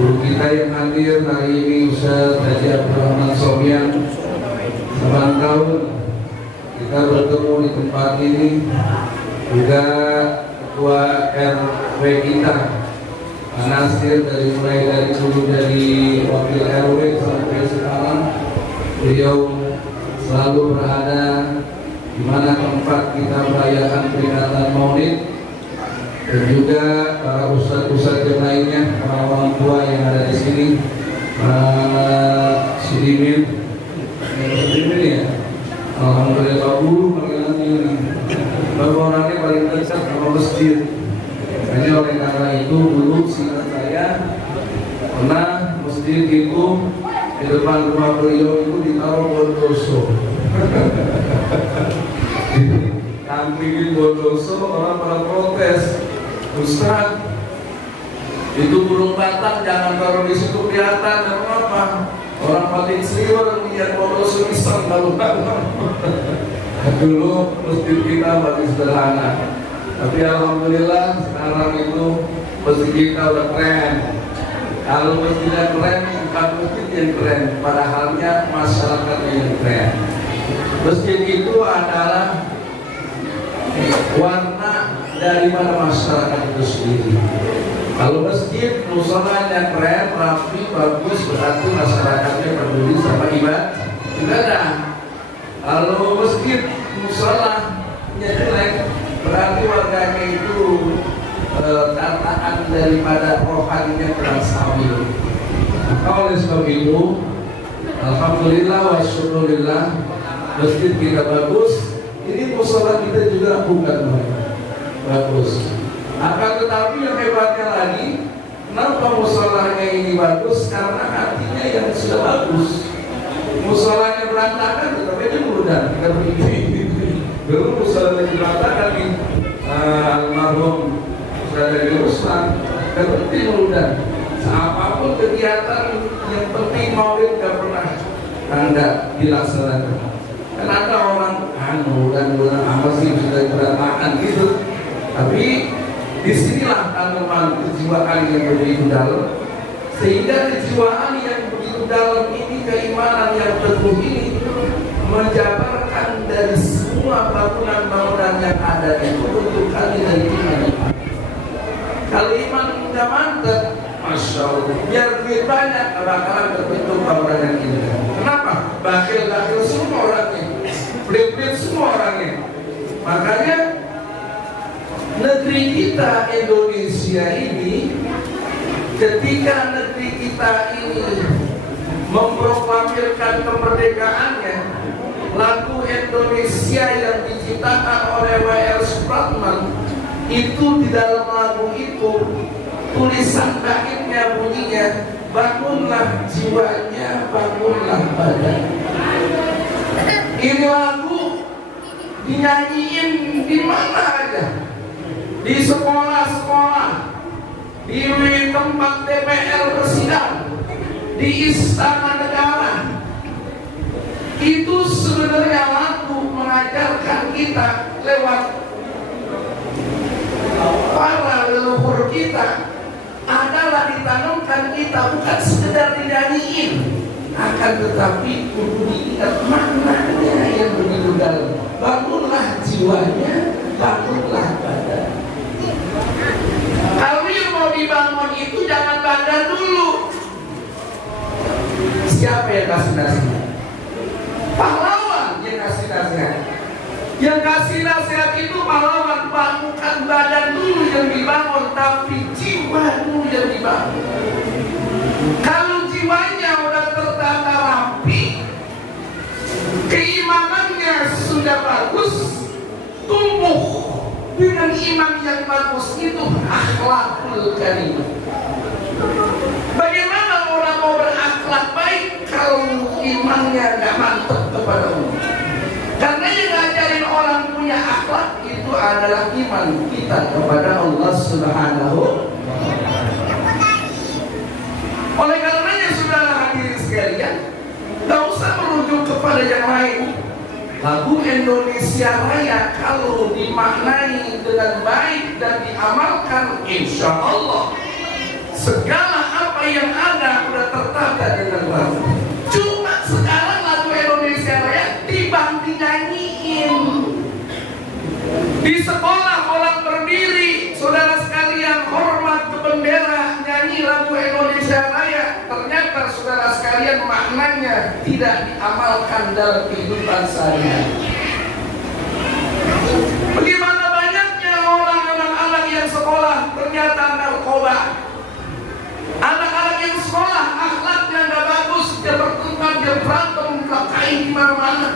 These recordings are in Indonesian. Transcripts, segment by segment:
Guru kita yang hadir hari ini Ustaz Haji Abdurrahman Sobian, 8 tahun kita bertemu di tempat ini, juga ketua RW kita Pak Nasir mulai dari dulu dari wakil RW sampai sekarang, beliau selalu berada di mana tempat kita merayakan peringatan Maulid, dan juga para ustadz-ustadz yang lainnya, para orang tua yang ada di sini, si Dimin ya, alhamdulillah Pak Guru panggilan ini, baru orangnya paling dekat sama masjid. Jadi oleh karena itu dulu singkat saya pernah masjid itu di depan rumah beliau itu ditaruh bondoso. Kampingin bondoso, orang pada protes, Ustaz, itu burung batang jangan taruh di situ kelihatan. Dan apa? Orang paling seliwer lihat bondoso iseng kalau dulu masjid kita masih sederhana, tapi alhamdulillah sekarang itu masjid kita udah keren. Kalau masjidnya keren, bukan masjid yang keren, padahalnya masyarakatnya yang keren. Masjid itu adalah warna daripada masyarakat itu sendiri. Kalau masjid musholanya keren, rapi, bagus, berarti masyarakatnya peduli sama ibadah. Kalau masjid musholanya jelek, berarti warganya itu tataan daripada rohaninya kurang stabil. Maka oleh sebab itu, alhamdulillah wa syukurillah, masjid kita bagus. Ini mushola kita juga bukan bagus. Akan tetapi yang hebatnya lagi, kenapa musholanya ini bagus? Karena artinya yang sudah bagus. Musholanya berantakan, tetapi dia mudah. Dulu musholanya berantakan di almarhum dari Ruslan, penting mudah. Apapun kegiatan yang penting maulid gak pernah Anda dilaksanakan. Kan ada orang dan apa sih sudah berantakan gitu. Tapi disinilah tanaman kejiwaan yang begitu dalam, sehingga kejiwaan yang begitu dalam ini, keimanan yang teguh ini menjabarkan dari semua bangunan-bangunan yang ada itu menunjukkan dari iman. Kalau iman udah mantap, masya Allah, biar duit banyak bakalan terbentuk bangunan yang indah. Kenapa? Bakil-bakil semua orangnya, pelit-pelit semua orangnya. Makanya negeri kita Indonesia ini, ketika negeri kita ini memproklamirkan kemerdekaannya, lagu Indonesia yang diciptakan oleh W.R. Supratman itu, di dalam lagu itu tulisan baitnya bunyinya, bangunlah jiwanya, bangunlah badan. Ini lagu dinyanyiin di mana aja, di sekolah-sekolah, di tempat DPR bersidang, di istana negara. Itu sebenarnya lagu mengajarkan kita lewat para leluhur kita, adalah ditanamkan kita bukan sekedar dinyanyiin, akan tetapi kudu diingat maknanya yang begitu dalam. Bangunlah jiwanya, bangunlah badan. Kalau yang mau dibangun itu jangan badan dulu. Siapa yang kasih nasihat? Pahlawan yang kasih nasihat. Yang kasih nasihat itu pahlawan. Bukan badan dulu yang dibangun, tapi jiwa dulu yang dibangun. Kalau jiwanya udah tertata rapi, keimanannya sudah bagus, tumbuh dengan iman yang bagus, itu akhlakul karimah. Bagaimana orang mau berakhlak baik kalau imannya nggak mantap kepada Allah? Karena yang ngajarin orang punya akhlak itu adalah iman kita kepada Allah Subhanahu. Oleh karenanya saudara hadirin sekalian, nggak usah merujuk kepada yang lain. Lagu Indonesia Raya kalau dimaknai dengan baik dan diamalkan, insya Allah segala apa yang ada sudah tertata dengan lagu. Cuma sekarang lagu Indonesia Raya ternyata saudara sekalian maknanya tidak diamalkan dalam kehidupan sehari-hari. Bagaimana banyaknya orang anak-anak yang sekolah ternyata narkoba. Anak-anak yang sekolah akhlaknya nggak bagus, dia bertengkar, dia berantem, melakai di mana-mana.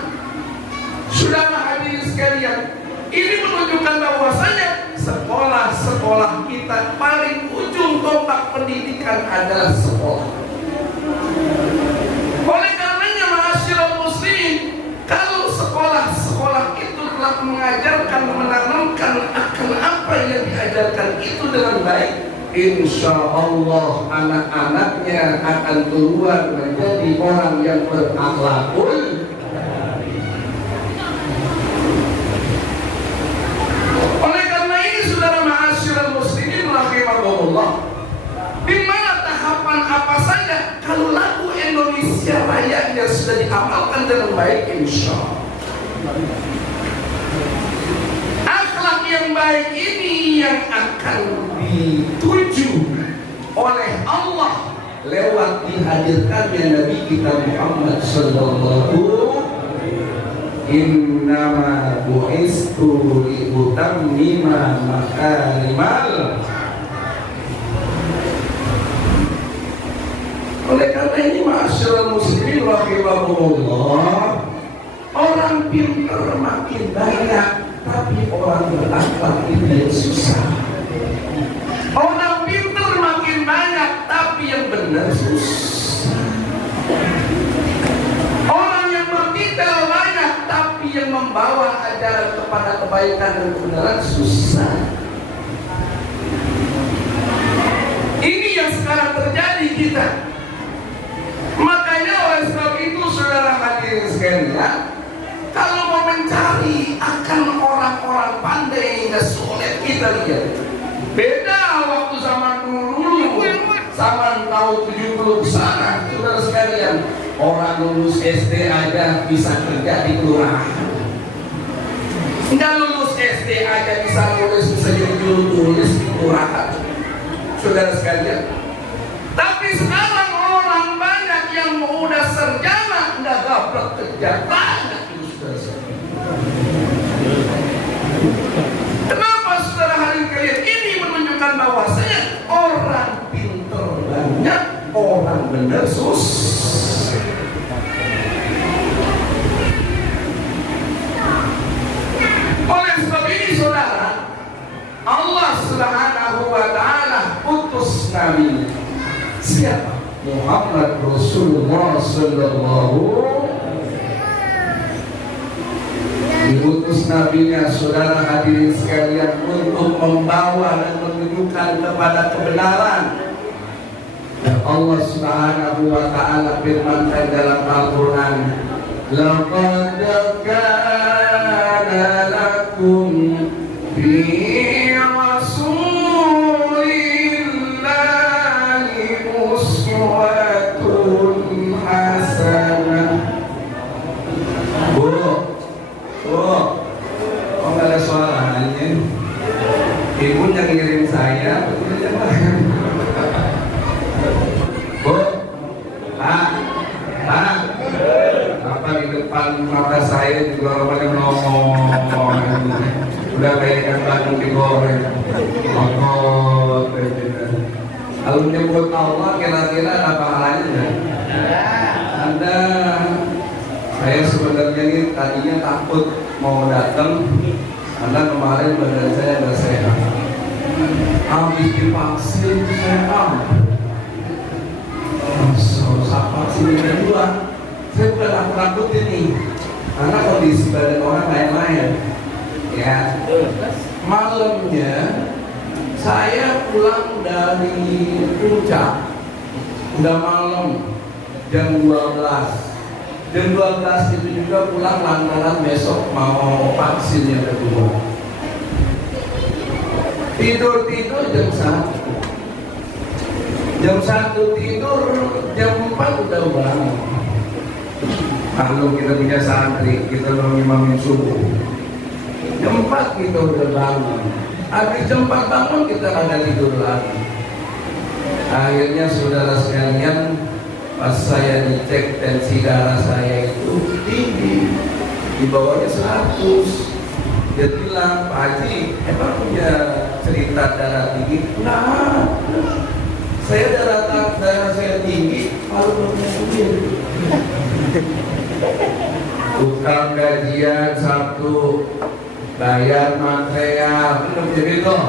Saudara hadirin sekalian, ini menunjukkan bahwasanya sekolah-sekolah kita paling ujung tombak pendidikan adalah sekolah. Oleh karenanya ma'asyiral muslimin, kalau sekolah-sekolah itu telah mengajarkan, menanamkan akan apa yang diajarkan itu dengan baik, insya Allah anak-anaknya akan keluar menjadi orang yang berakhlakul. Oleh karena ini saudara ma'asyiral muslimin rahimahumullah, di mana tahapan apa saja kalau lagu Indonesia Raya yang sudah diamalkan dengan baik, insya Allah akhlak yang baik ini yang akan dituju oleh Allah lewat dihadirkannya Nabi kita Muhammad sallallahu innama bu'istu liutammima makarimal. Oleh karena ini ma'asyiral muslimin rahimahumullah, orang pintar makin banyak tapi orang berakhlak itu yang susah. Orang pintar makin banyak tapi yang benar susah. Orang yang bertitel banyak tapi yang membawa ajaran kepada kebaikan dan kebenaran susah. Ini yang sekarang terjadi kita. Makanya oleh sebab itu saudara hadirin sekalian, kalau mau mencari akan orang-orang pandai nggak sulit kita lihat. Beda waktu zaman dulu, zaman tahun 70 sana, saudara sekalian, orang lulus SD aja bisa kerja di kelurahan. Nggak lulus SD aja bisa jadi juru tulis di kelurahan, saudara sekalian. Tapi sekarang orang banyak yang udah sarjana nggak dapat kerja, banyak itu saudara sekalian. Kenapa saudara hari kalian? Ini menunjukkan bahwasanya orang pintar banyak, orang benar susah. Oleh sebab ini saudara, Allah Subhanahu wa ta'ala utus Nabi siapa? Muhammad Rasulullah sallallahu. Diutus nabinya saudara hadirin sekalian untuk membawa dan menunjukkan kepada kebenaran. Dan Allah Subhanahu wa ta'ala firmankan dalam Al-Quran, laqad kana lakum fi rasulillahi uswatun hasanah. Oh nggak ada suaranya. Ibu yang ngirim saya, betul ya Pak? Bu, Pak, apa di depan mata saya juga orang ngomong, udah kayak ikan bandeng digoreng, ngomong. Kalau menyebut Allah kira-kira ada pahalanya? Ada. Saya sebenarnya ini tadinya takut mau datang karena kemarin badan saya nggak sehat. Habis divaksin saya vaksin kedua, saya bukan takut ini karena kondisi badan orang lain-lain. Ya, malamnya saya pulang dari Puncak, udah malam jam 12. Jam 12 itu juga pulang lantaran besok mau vaksin yang kedua. Tidur jam 1. Jam 1 tidur, jam 4 udah bangun. Kalau kita punya santri, kita mau imamin subuh. Jam 4 kita udah bangun. Habis jam 4 bangun kita ada tidur lagi. Akhirnya saudara sekalian, Pas saya dicek tensi darah saya itu tinggi, di bawahnya 100. Dia bilang, Pak Haji, emang punya cerita darah tinggi? Nah, saya darah saya tinggi, kalau mungkin tukang gajian Sabtu, bayar material, belum jadi loh,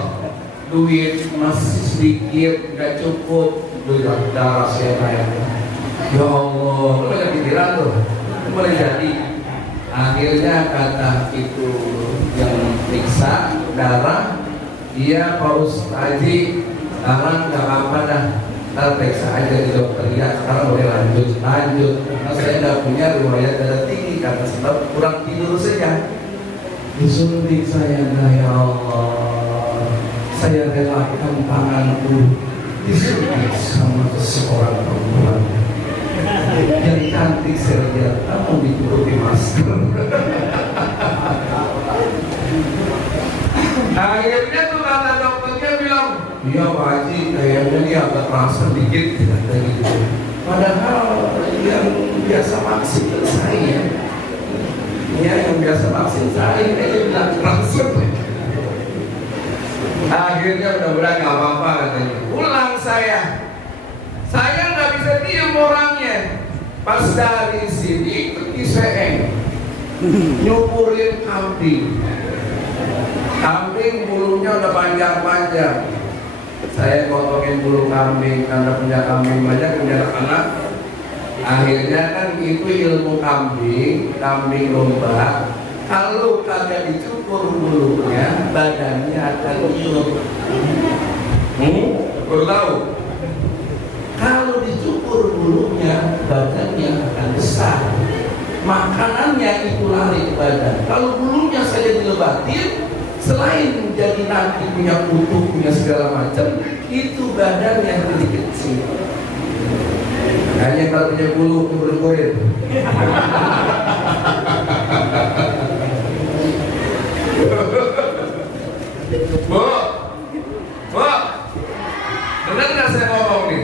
duit masih sedikit, nggak cukup, darah saya bayar. Ya Allah, boleh pikiran tuh, boleh jadi. Akhirnya kata itu yang periksa darah, dia Pak Haji, sekarang nggak apa-apa dah, ntar periksa aja di dokter ya, sekarang boleh lanjut. Karena saya nggak punya riwayat darah tinggi karena sebab kurang tidur saja. Disuntik saya, ya Allah, saya relakan tanganku disuntik sama seseorang perempuan yang cantik, saya lihat kamu ditutupi masker. Akhirnya tuh kata dokternya bilang, iya Pak Haji, kayaknya dia agak terasa dikit, kata gitu. Padahal yang biasa vaksin saya, ya yang biasa vaksin saya, dia bilang terasa. Akhirnya mudah-mudahan nggak apa-apa katanya. Pulang saya nggak bisa diem orangnya. Pas dari sini ke Ciseeng, nyupurin kambing. Kambing bulunya udah panjang-panjang. Saya potongin bulu kambing karena punya kambing banyak, punya anak. Akhirnya kan itu ilmu kambing domba. Kalau kagak dicukur bulunya, badannya akan hilang. Baru tahu? Kalau dicukur bulunya, badannya akan besar. Makanannya itu lari ke badan. Kalau bulunya saja dilebatin, selain jadi nanti punya kutu, punya segala macam, itu badannya jadi kecil. Hanya kalau punya bulu kurir-kurir. Bu, benar nggak saya ngomong nih?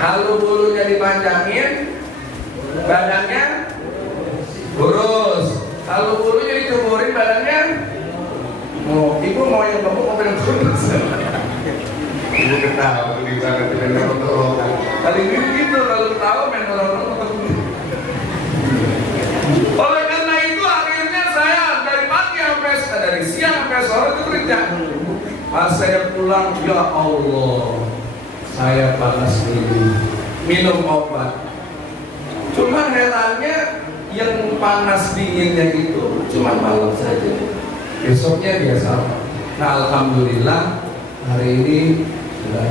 Kalau bulunya dipanjangin, badannya kurus. Kalau bulunya dicukurin, badannya ibu mau yang gemuk mau yang kurus. Ibu ketawa di sana tidak dorong-dorongan. Kali ini gitu, kalau tahu main dorong-dorongan. Oleh karena itu akhirnya saya dari siang sampai sore itu kerja. Pas saya pulang, ya Allah, saya panas dulu, minum obat. Cuma herannya yang panas dinginnya itu cuma malam saja. Besoknya biasa. Nah alhamdulillah hari ini sudah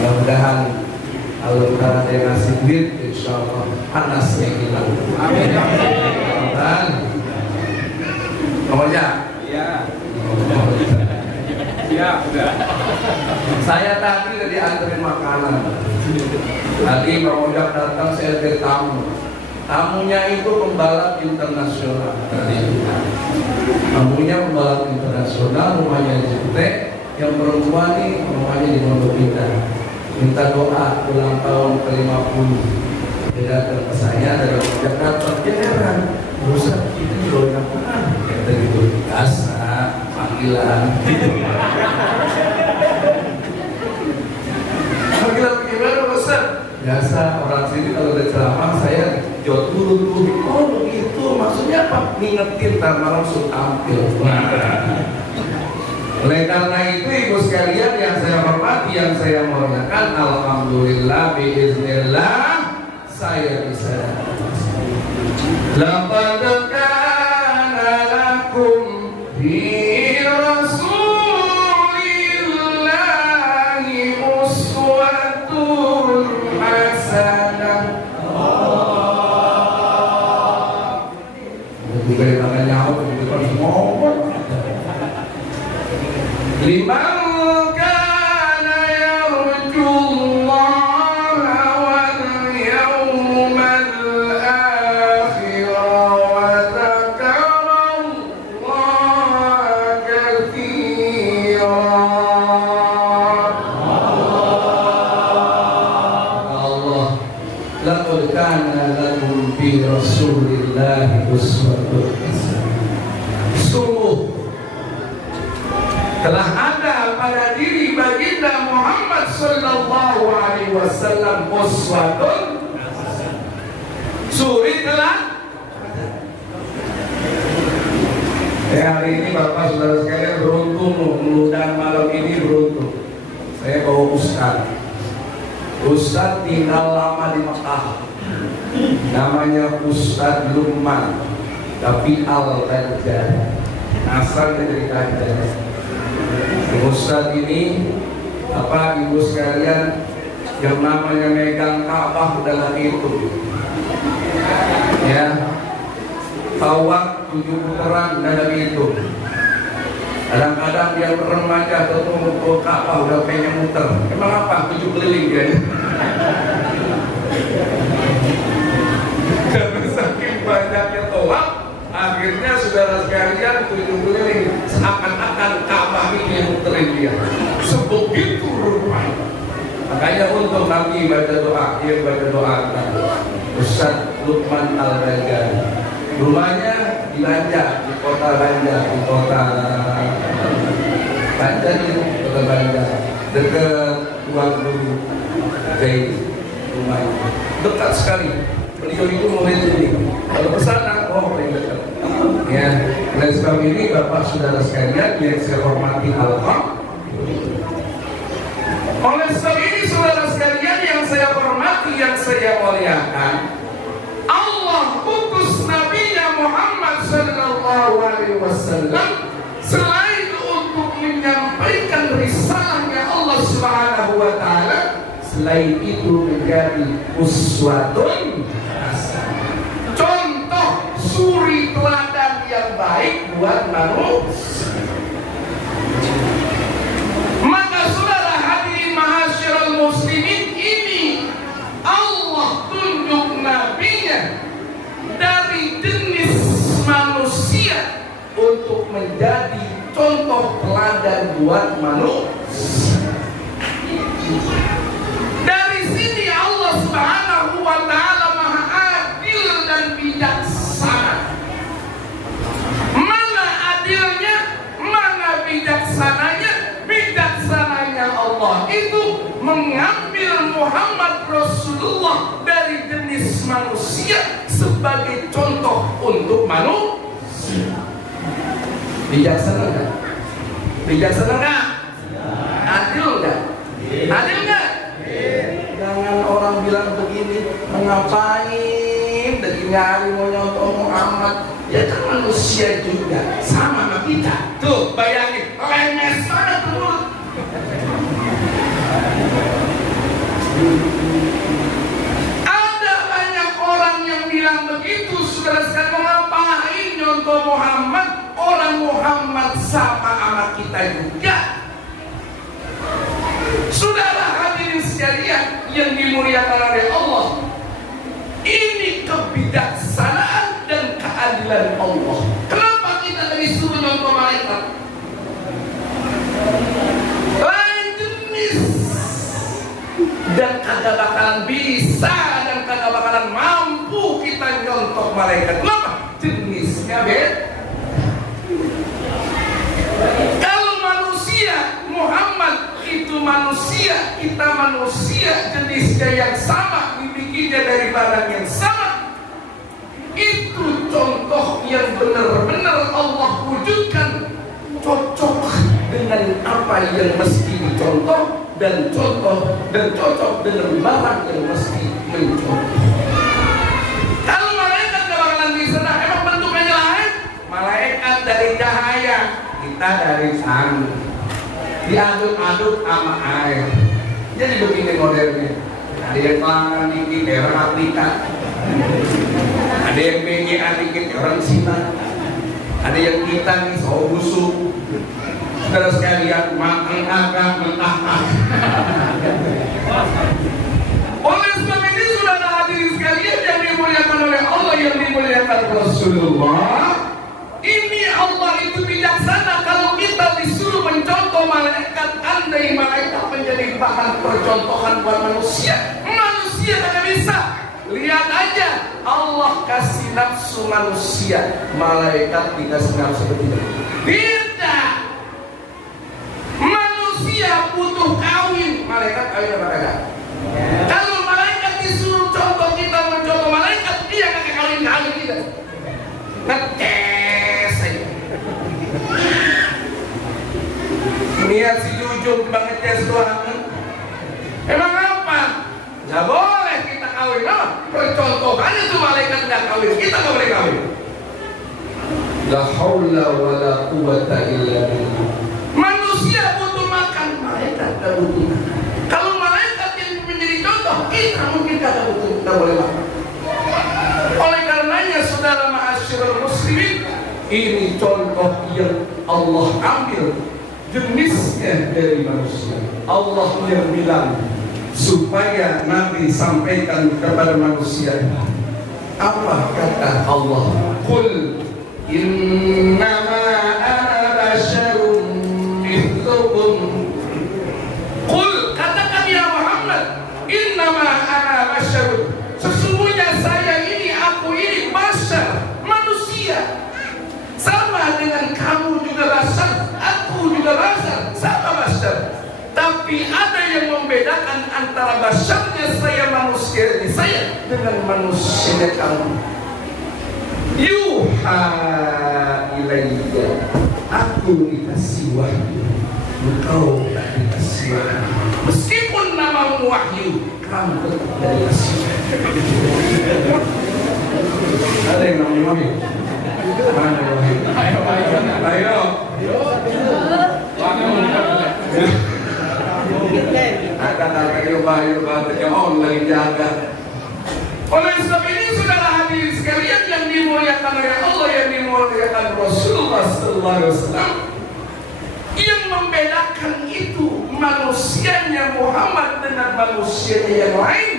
mudah-mudahan kalau ada yang ngasih duit, insya Allah panasnya hilang. Amin. Dan nomornya? Iya. Iya, udah. Saya tadi udah dianterin makanan. Tadi Bang Ojak datang, saya dari tamu. Tamunya itu pembalap internasional. Tamunya pembalap internasional, rumahnya di Jepang. Yang perempuan nih, rumahnya di Pondok Indah. Minta doa ulang tahun ke-50. Dia datang ke saya dari Jakarta. Dia heran, Ustaz, itu doain apaan? Kata gitu, biasa, panggilan. Panggilan gimana Ustaz? Biasa orang sini kalau ada ceramah saya jawab dulu. Oh begitu, maksudnya apa? Ngingetin tanpa langsung tampil. Oleh karena itu ibu sekalian yang saya hormati, yang saya muliakan, alhamdulillah biiznillah saya bisa. Laqad kana lakum fi rasulillahi uswatun hasanah. Juga yang namanya nyawa di depan semua orang. Liman kana yarjullaha wal yawmal akhir wal kana lakum fi Rasulillahi uswatun hasanah. Sungguh telah ada pada diri baginda Muhammad sallallahu alaihi wasallam uswatun hasanah. Suri telah. Hari ini Bapak Saudara sekalian beruntung mengundang malam ini beruntung. Saya bawa Ustaz tinggal lama di Mekah. Namanya Ustaz Luqman, tapi Al-Banjar. Asalnya dari Banjar. Ustaz ini Ibu sekalian yang namanya megang Ka'bah dalam itu. Ya. Tawaf 7 putaran dalam itu. Kadang-kadang dia remaja ketemu ke Ka'bah udah pengen muter. Emang apa? 7 keliling dia. Karena saking banyaknya tawaf, akhirnya saudara sekalian 7 keliling seakan-akan Ka'bah ini yang muterin dia. Sebegitu rupanya. Makanya untuk nanti baca doa, dia baca doa Ustaz Luqman Al-Banjar. Rumahnya di Banjar, di kota Banjar, di kota Banjar, dekat Tuan Guru Zaid, rumahnya dekat sekali. Beliau itu mulai sini. Kalau kesana, paling dekat. Ya, oleh sebab ini Bapak Saudara sekalian yang saya hormati Alhamdulillah. Oleh sebab ini saudara sekalian yang saya hormati, yang saya muliakan, Allah utus Nabi-Nya Muhammad sallallahu alaihi wasallam selain untuk menyampaikan risalahnya Allah Subhanahu wa taala, selain itu menjadi uswatun hasanah. Contoh suri teladan yang baik buat manusia. Maka saudara hadirin mahasyiral muslimin, ini Allah tunjuk nabinya dari jenis manusia untuk menjadi contoh teladan buat manusia. Dari sini Allah Subhanahu wa taala Maha adil dan bijaksana. Mana adilnya, mana bijaksananya? Bijaksananya Allah itu mengambil Muhammad Rasulullah dari jenis manusia sebagai contoh untuk manusia. Bijaksana enggak? Bijaksana enggak? Adil enggak? Adil enggak? Jangan orang bilang begini, ngapain dari nyari mau nyontoh Muhammad? Ya kan manusia juga, sama kita. Tuh bayangin, lemes banget tuh. Ada banyak orang yang bilang begitu, saudara sekalian, ngapain nyontoh Muhammad? Orang Muhammad sama kita juga. Saudara hadirin sekalian yang dimuliakan oleh Allah, ini kebijaksanaan dan keadilan Allah. Kenapa kita disuruh nyontoh malaikat? Lain jenis, dan kagak bakalan bisa dan kagak bakalan mampu kita nyontoh malaikat. Kenapa? Jenisnya beda. Kalau manusia, Muhammad itu manusia, kita manusia, jenisnya yang sama, dibikinnya dari barang yang sama. Itu contoh yang benar-benar Allah wujudkan, cocok dengan apa yang mesti dicontoh, dan contoh dan cocok dengan barang yang mesti mencontoh. Kalau malaikat gak bakalan bisa, nah emang bentuknya lain. Malaikat dari cahaya, kita dari sang, diaduk-aduk sama air. Jadi begini modelnya. Ada yang pelangan dikit kayak orang Afrika, ada yang PGA dikit kayak orang Cina, ada yang kita nih so busuk. Saudara sekalian, makan agak mentah. Oleh sebab ini saudara hadirin sekalian yang dimuliakan oleh Allah, yang dimuliakan Rasulullah, ini Allah itu bijaksana. Kalau kita disuruh mencontoh malaikat, andai malaikat menjadi bahan percontohan buat manusia, manusia tidak bisa. Lihat aja, Allah kasih nafsu manusia, malaikat dikasih nafsu betina. Tidak. Manusia butuh kawin, malaikat kawin apa kagak? Kalau malaikat disuruh contoh kita mencontoh malaikat, dia kagak kawin kita. Ngeces aja. Niat si Jujung bang ngeces doang. Emang apa? Nggak boleh kita kawin, apa? Percontohannya tuh malaikat nggak kawin, kita nggak boleh kawin. La haula wa la quwata illa billah. Manusia butuh makan, malaikat nggak butuh makan. Kalau malaikat yang menjadi contoh, kita mungkin nggak butuh, nggak boleh makan. Oleh karenanya, saudara ma'asyiral muslimin, ini contoh yang Allah ambil jenisnya dari manusia. Allah yang bilang supaya Nabi sampaikan kepada manusia. Apa kata Allah? Qul innama ana basyarun mithlukum. Qul, katakan ya Muhammad, innama ana basyarun, sesungguhnya saya ini, aku ini basyar, manusia. Sama dengan kamu juga basyar, aku juga basyar, sama basyar. Tapi ada yang membedakan antara basyarnya saya, manusia ini saya, dengan manusia kamu. Yuha ilayya, aku dikasih wahyu, engkau tak dikasih wahyu. Meskipun namamu wahyu, kamu tetap tidak dikasih wahyu. Ada yang namanya wahyu? Mana wahyu? Ayo. Ada wahyu katanya online jaga. Oleh sebab ini, saudara hadirin sekalian yang dimuliakan oleh Allah, yang dimuliakan Rasulullah sallallahu alaihi wasallam, yang membedakan itu manusianya Muhammad dengan manusianya yang lain.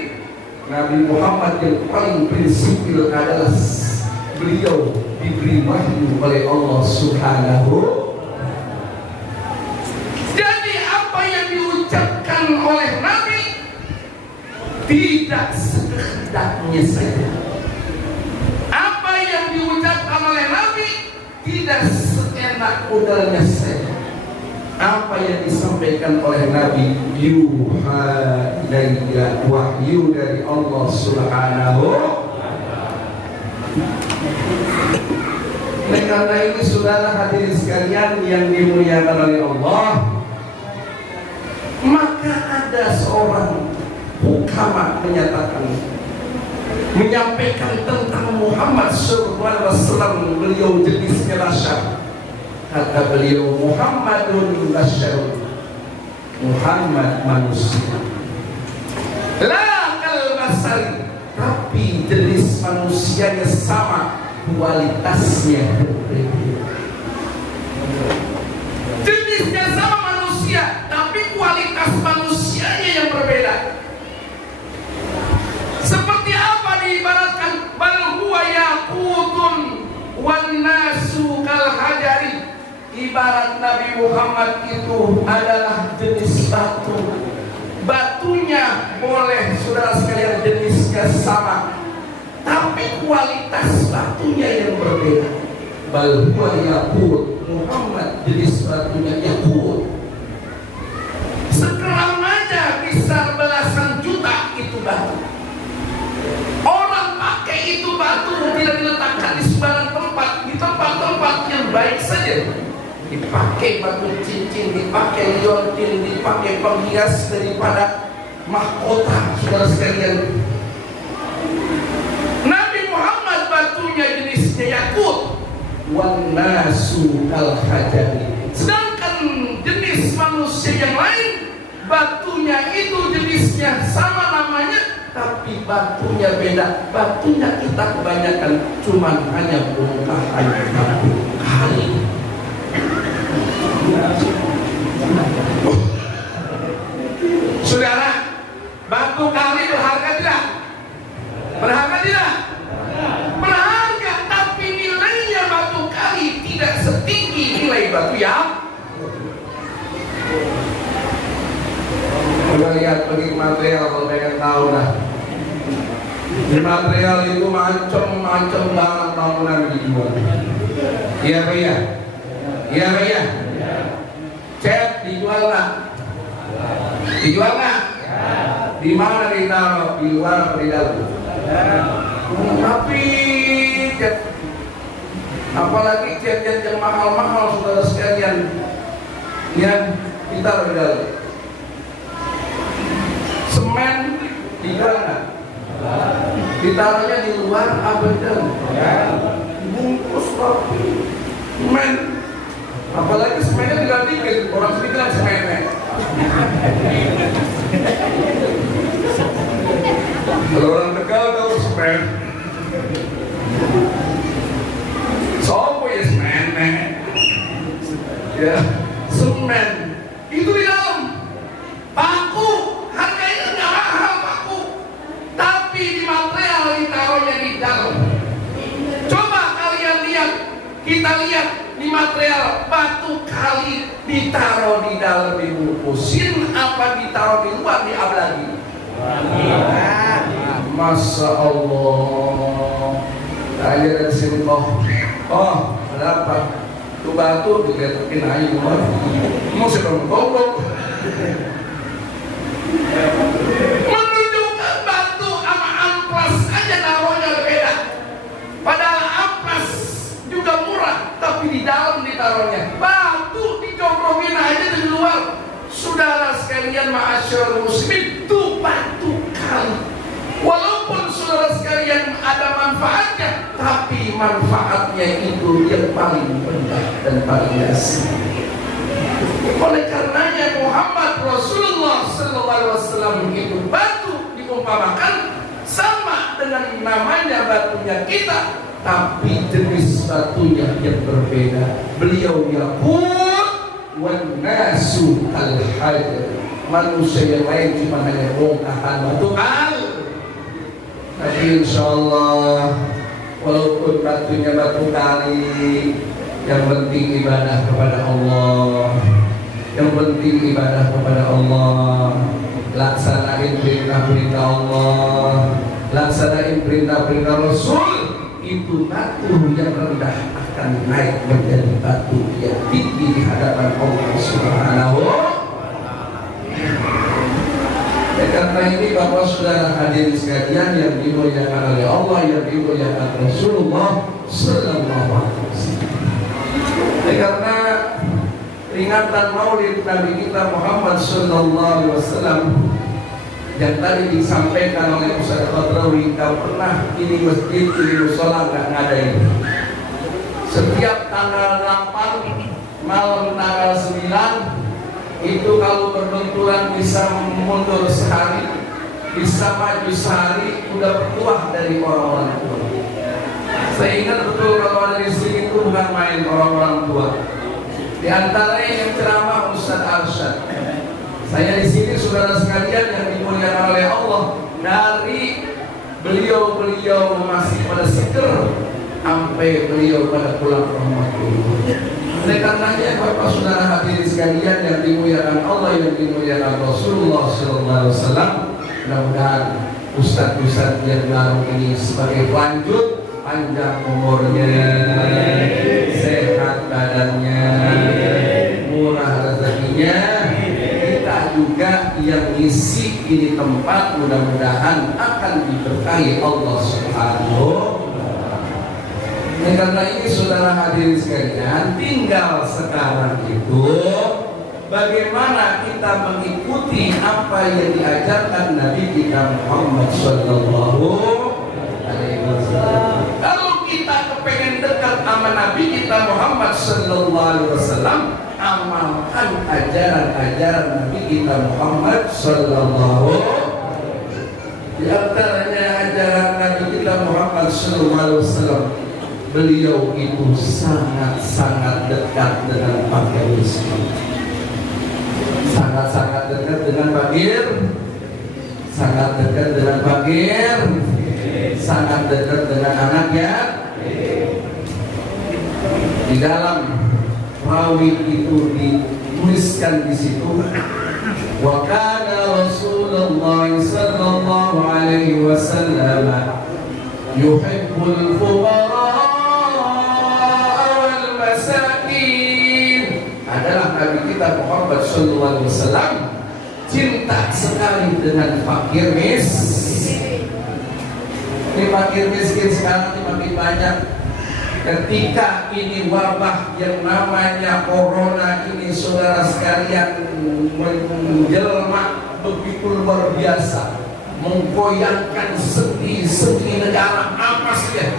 Nabi Muhammad yang paling prinsipil adalah beliau diberi wahyu oleh Allah Subhanahu. Jadi apa yang diucapkan oleh Nabi tidak sekehendaknya saja. Apa yang diucapkan oleh Nabi tidak seenak udahnya saja. Apa yang disampaikan oleh Nabi, yuha ilayya, wahyu dari Allah Subhanahu. Oleh karena ini, saudara hadirin sekalian yang dimuliakan oleh Allah, maka ada seorang hukama menyampaikan tentang Muhammad sallallahu alaihi wasallam, beliau jenisnya basyar. Kata beliau, Muhammadun basyarun, Muhammad manusia. La kal basari, tapi jenis manusianya sama, kualitasnya berbeda. Jenisnya sama manusia, tapi kualitas manusianya yang berbeda. Seperti apa diibaratkan? Bal huwa yaqutun wan nasu kal hajari. Ibarat Nabi Muhammad itu adalah jenis batu. Batunya boleh, saudara sekalian, jenisnya sama, tapi kualitas batunya yang berbeda. Bal huwa yaqut, Muhammad jenis batunya yaqut. Sekeram aja bisa belasan juta itu batu. Orang pakai itu batu tidak diletakkan di sembarang tempat, di tempat-tempat yang baik saja. Dipakai batu cincin, dipakai liontin, dipakai penghias daripada mahkota, saudara sekalian. Nabi Muhammad batunya jenisnya yakut, wan nasu kal hajari. Sedangkan jenis manusia yang lain, batunya itu jenisnya sama namanya, tapi batunya beda. Batunya kita kebanyakan cuman hanya bongkahan batu kali. Saudara, batu kali berharga tidak? Berharga tidak? Berharga, tapi nilainya batu kali tidak setinggi nilai batu yang. Kita lihat bagi material, kalau pengen tahu lah. Di material itu macam-macam barang bangunan dijual. Iya Pak ya? Iya Pak ya? Cat dijual nggak? Dijual nggak? Di mana ditaruh? Di luar atau di dalam? Tapi cat, apalagi cat-cat yang mahal-mahal saudara sekalian, yang ditaruh di dalam. Semen dijual nggak? Ditaruhnya di luar apa di dalam? Bungkus roti. Semen, apalagi semennya tinggal dikit, orang sini bilang semennya. Kalau orang Tegal tahu semen. Sopo ya semen? Ya, semen itu di dalam paku, harganya nggak mahal paku, tapi di material ditaruhnya di dalam. Coba kalian lihat, kita lihat di material batu kali ditaruh di dalam dibungkusin apa ditaruh di luar di ablagi? Masya Allah. Aja dari sini oh ada apa? Itu batu diketakin aja luar. Mau sedang goblok. Menunjukkan batu sama amplas aja taruhnya beda. Padahal amplas juga murah, tapi di dalam ditaruhnya. Batu dicomromin aja dari luar. Saudara sekalian, ma'asyarul muslimin, itu batu kali. Walaupun saudara sekalian ada manfaatnya, tapi manfaatnya itu yang paling rendah dan paling dasar. Oleh karenanya Muhammad Rasulullah SAW itu batu diumpamakan sama dengan namanya batunya kita, tapi jenis batunya yang berbeda. Beliau yaqul wan nasu kal hajar, manusia yang lain cuma hanya bongkahan batu kal. Tapi insyaallah walaupun batunya batu kali, yang penting ibadah kepada Allah. Yang penting ibadah kepada Allah. Laksanain perintah-perintah Allah, laksanain perintah-perintah Rasul. Itu batu yang rendah akan naik menjadi batu yang tinggi di hadapan Allah Subhanahu. Karena ini Bapak Saudara hadirin sekalian yang dimuliakan oleh Allah, yang dimuliakan Rasulullah Sallallahu Alaihi Wasallam. Karena peringatan Maulid Nabi kita Muhammad Sallallahu Alaihi Wasallam yang tadi disampaikan oleh Ustaz Qadrawi, tak pernah ini masjid, ini musola nggak ngadain. Setiap tanggal 8 malam tanggal 9 itu kalau berbenturan bisa mundur sehari, bisa maju sehari, udah bertuah dari orang-orang tua. Saya ingat betul kalau ada di sini itu bukan main orang-orang tua. Di antaranya yang ceramah Ustaz Arsyad. Saya di sini saudara sekalian yang dimuliakan oleh Allah, dari beliau masih pada seger sampai beliau pada pulang ke rumah. Oleh karenanya Bapak Saudara hadirin sekalian yang dimuliakan Allah, yang dimuliakan Rasulullah Sallallahu Alaihi Wasallam, mudah-mudahan ustadz-ustadz yang baru ini sebagai lanjut, panjang umurnya, sehat badannya, murah rezekinya. Kita juga yang isi ini tempat mudah-mudahan akan diberkahi Allah Subhanahu. Karena ini saudara hadirin sekalian, tinggal sekarang itu bagaimana kita mengikuti apa yang diajarkan Nabi kita Muhammad Sallallahu Alaihi Wasallam. Kalau kita kepengen dekat sama Nabi kita Muhammad Sallallahu Alaihi Wasallam, amalkan ajaran-ajaran Nabi kita Muhammad Sallallahu. Di antaranya ajaran Nabi kita Muhammad Sallallahu Alaihi Wasallam, beliau itu sangat-sangat dekat dengan fakir miskin, sangat-sangat dekat dengan fakir, sangat dekat dengan fakir, sangat dekat dengan anak yatim. Di dalam rawi itu dituliskan di situ, wa kana Rasulullah sallallahu alaihi alaihi wasallam yuhibbul fuqara wal masakin. Adalah Nabi kita Muhammad sallallahu alaihi wasallam cinta sekali dengan fakir miskin. Ini fakir miskin sekarang ini makin banyak. Ketika ini wabah yang namanya corona ini, saudara sekalian, menjelma begitu luar biasa, menggoyangkan sendi-sendi negara apa saja,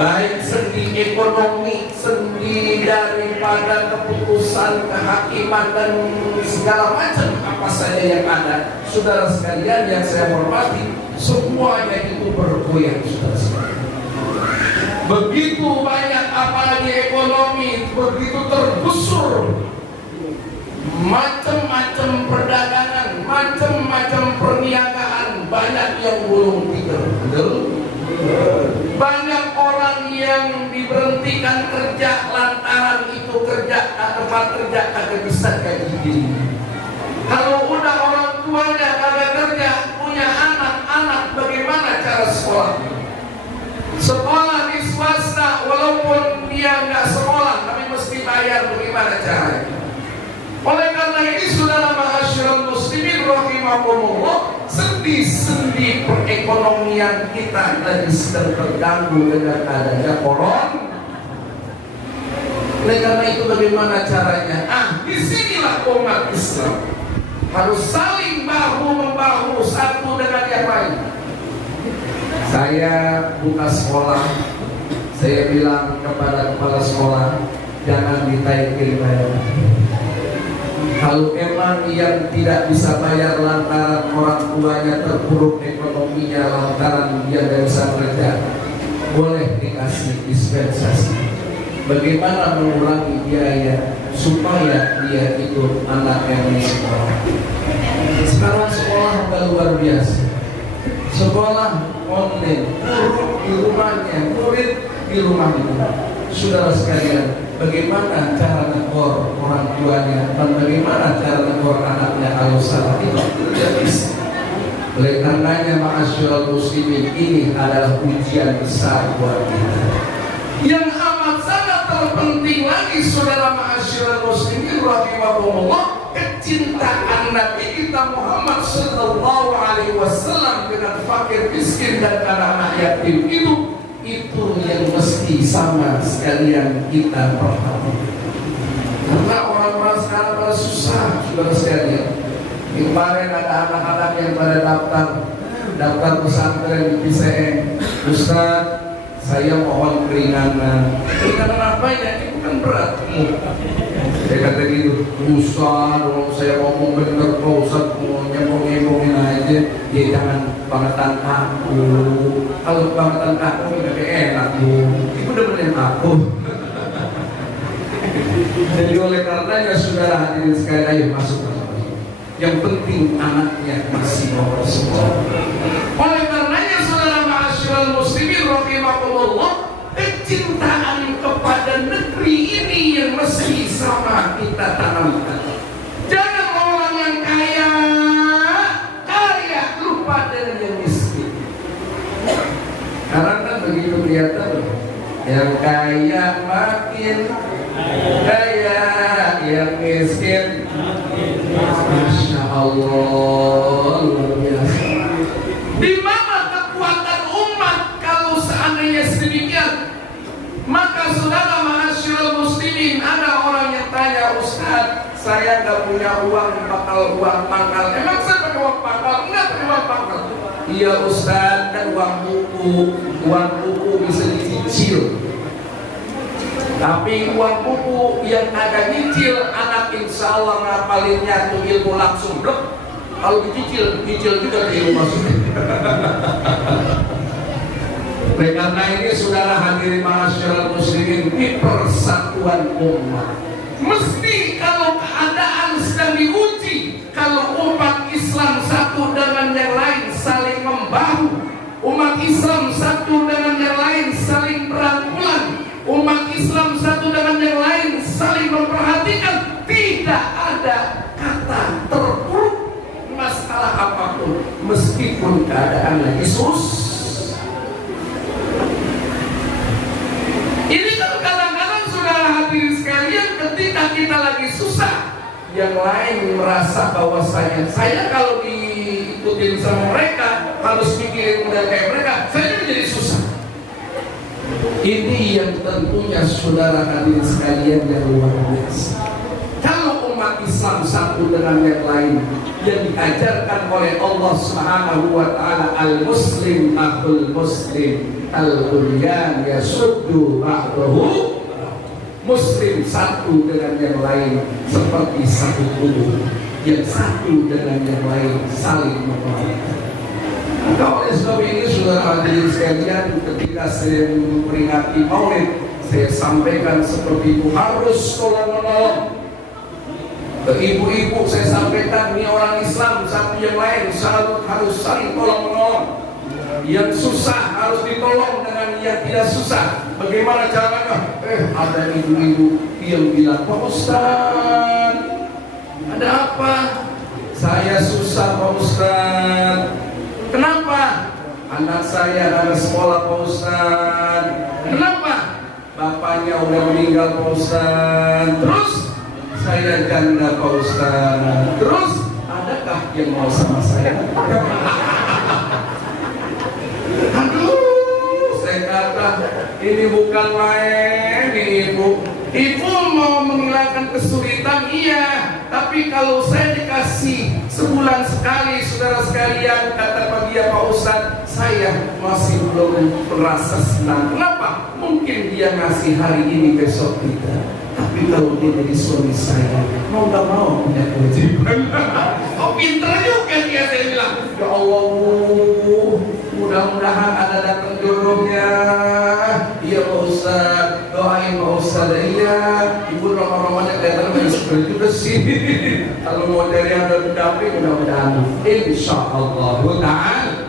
baik sendi ekonomi, sendi daripada keputusan kehakiman dan segala macam apa saja yang ada. Saudara sekalian yang saya hormati, semuanya itu bergoyang, saudara sekalian. Begitu banyak apalagi ekonomi, begitu tergusur, macam-macam perdagangan, macam-macam perniagaan, banyak yang gulung tikar. Banyak orang yang diberhentikan kerja lantaran itu tempat kerja kagak bisa gaji diri. Kalau udah orang tuanya kagak kerja, punya anak-anak, bagaimana cara sekolah? Sekolah di swasta, walaupun dia nggak sekolah, tapi mesti bayar, bagaimana caranya? Oleh karena ini, saudara ma'asyiral muslimin rahimakumullah, sendi-sendi perekonomian kita lagi sedang terganggu dengan adanya corona. Oleh karena itu, bagaimana caranya? Disinilah umat Islam harus saling bahu-membahu satu dengan yang lain. Saya buka sekolah, saya bilang kepada kepala sekolah, jangan ditaikin bayar. Kalau emang yang tidak bisa bayar lantaran orang tuanya terpuruk ekonominya, lantaran dia tidak bisa kerja, boleh dikasih dispensasi. Bagaimana mengurangi biaya supaya dia ikut anak yang sekolah. Sekarang sekolah sudah luar biasa. Sekolah online, guru di rumahnya, murid di rumahnya. Saudara sekalian, bagaimana cara negor orang tuanya dan bagaimana cara negor anaknya kalau salah itu tidak bisa. Oleh karenanya, ma'asyiral muslimin, ini adalah ujian besar buat kita. Yang amat sangat terpenting lagi, saudara ma'asyiral muslimin rahimakumullah, kecintaan Nabi kita Muhammad sallallahu alaihi wasallam dengan fakir miskin dan anak-anak yatim itu yang mesti sama sekalian kita perhatikan. Karena orang-orang sekarang pada susah, saudara sekalian. Kemarin ada anak-anak yang pada daftar pesantren di PCN. Ustaz, saya mohon keringanan. Keringanan apa ya? Itu kan berat. Saya kata gitu, Ustaz, saya ngomong bener kok Ustaz, mau nyambung-nyambungin aja. Ya jangan bangetan aku. Kalau bangetan aku lebih enak Bu. Itu udah bener aku. Jadi oleh karenanya, saudara hadirin sekalian, ayo masuk. Yang penting anaknya masih mau bersekolah. Oleh karenanya, saudara ma'asyiral muslimin rahimakumullah, kecintaan kepada negeri ini yang mesti sama kita tanamkan. Jangan orang yang kaya lupa dengan yang miskin. Sekarang kan begitu kelihatan, yang kaya makin kaya, yang miskin Masya Allah, luar biasa. Di mana kekuatan umat kalau seandainya sedemikian? Maka saudara ma'asyiral muslimin, ada orang yang tanya, Ustaz, saya nggak punya uang uang pangkal. Emang saya pakai uang pangkal? Enggak pakai uang pangkal. Iya Ustaz, dan uang buku bisa dicicil. Tapi uang buku yang agak nyicil, anak insya Allah ngapalinnya tuh ilmu langsung blok. Kalau dicicil juga di rumah sudah. Karena ini, saudara hadirin ma'asyiral muslimin, di persatuan umat. Mesti kalau keadaan sedang diuji, kalau umat Islam satu dengan yang lain saling membahu, umat Islam satu dengan yang lain saling berangkulan, umat Islam satu dengan yang lain saling memperhatikan, tidak ada kata terpuruk masalah apapun, meskipun keadaan lagi yang lain merasa bahwasanya saya kalau diikutin sama mereka harus mikirin model kayak mereka, saya menjadi susah. Ini yang tentunya saudara hadirin sekalian yang luar biasa. Kalau umat Islam satu dengan yang lain yang diajarkan oleh Allah Subhanahu wa taala, al-muslim akhul muslim, al-bunyan yasuddu ba'dahu. Muslim satu dengan yang lain seperti satu tubuh, yang satu dengan yang lain saling menguatkan. Maka oleh sebab ini saudara hadirin sekalian, ketika saya memperingati Maulid, saya sampaikan seperti itu, harus tolong-menolong. Ke ibu-ibu saya sampaikan, ini orang Islam satu yang lain harus saling tolong-menolong. Yang susah harus ditolong dengan yang tidak susah. Bagaimana caranya? Ada ibu-ibu yang bilang, Pak Ustaz, ada apa? Saya susah Pak Ustaz. Kenapa? Anak saya anak sekolah Pak Ustaz. Kenapa? Bapaknya udah meninggal Pak Ustaz. Terus saya janda Pak Ustaz. Terus adakah yang mau sama saya? Aduh, saya kata ini bukan main, ibu. Ibu mau menghilangkan kesulitan, iya. Tapi kalau saya dikasih sebulan sekali, saudara sekalian, kata pagi ya Pak Ustadz, saya masih belum merasa senang. Kenapa? Mungkin dia ngasih hari ini, besok tidak. Tapi kalau dia jadi suami saya, mau gak mau punya kewajiban. Oh pinter juga dia, saya bilang. Ya Allah, mudah-mudahan ada datang jodohnya. Iya Pak Ustadz, doain Pak Ustadz. Iya, ibu Roma-Romanya kelihatan banyak seperti juga sih. Kalau mau dari ada pendamping, mudah-mudahan insyaallah ta'ala.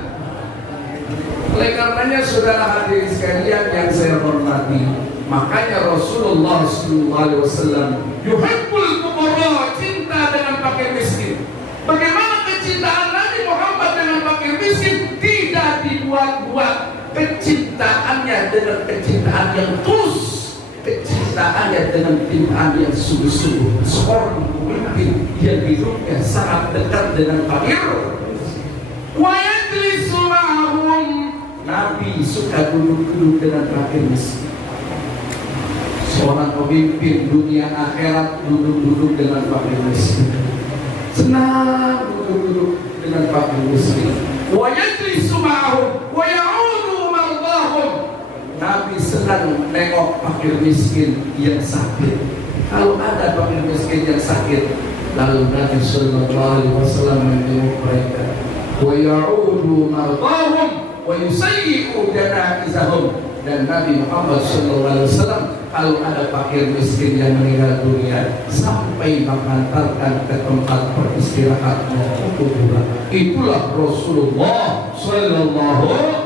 Oleh karenanya saudara hadirin sekalian yang saya hormati, makanya Rasulullah SAW yuhibbul fuqara, cinta dengan fakir miskin. Bagaimana kecintaan Nabi Muhammad dengan fakir miskin? Tidak dibuat-buat. Kecintaannya dengan kecintaan yang tulus, kecintaannya dengan kecintaan yang sungguh-sungguh. Seorang pemimpin yang hidupnya sangat dekat dengan fakir. Wa yajlisu ma'hum, Nabi suka duduk-duduk dengan fakir miskin. Seorang pemimpin dunia akhirat duduk-duduk dengan fakir miskin. Senang duduk-duduk dengan fakir miskin. Wa yajlisu ma'hum wa ya'udu mardahum. Nabi senang nengok fakir miskin yang sakit. Kalau ada fakir miskin yang sakit, lalu Nabi sallallahu alaihi wasallam menjenguk mereka. Wa ya'udu mardahum wa yusayyi'u janaizahum. Dan Nabi Muhammad SAW kalau ada fakir miskin yang meninggal dunia sampai mengantarkan ke tempat beristirahatnya kuburan. Itulah Rasulullah SAW.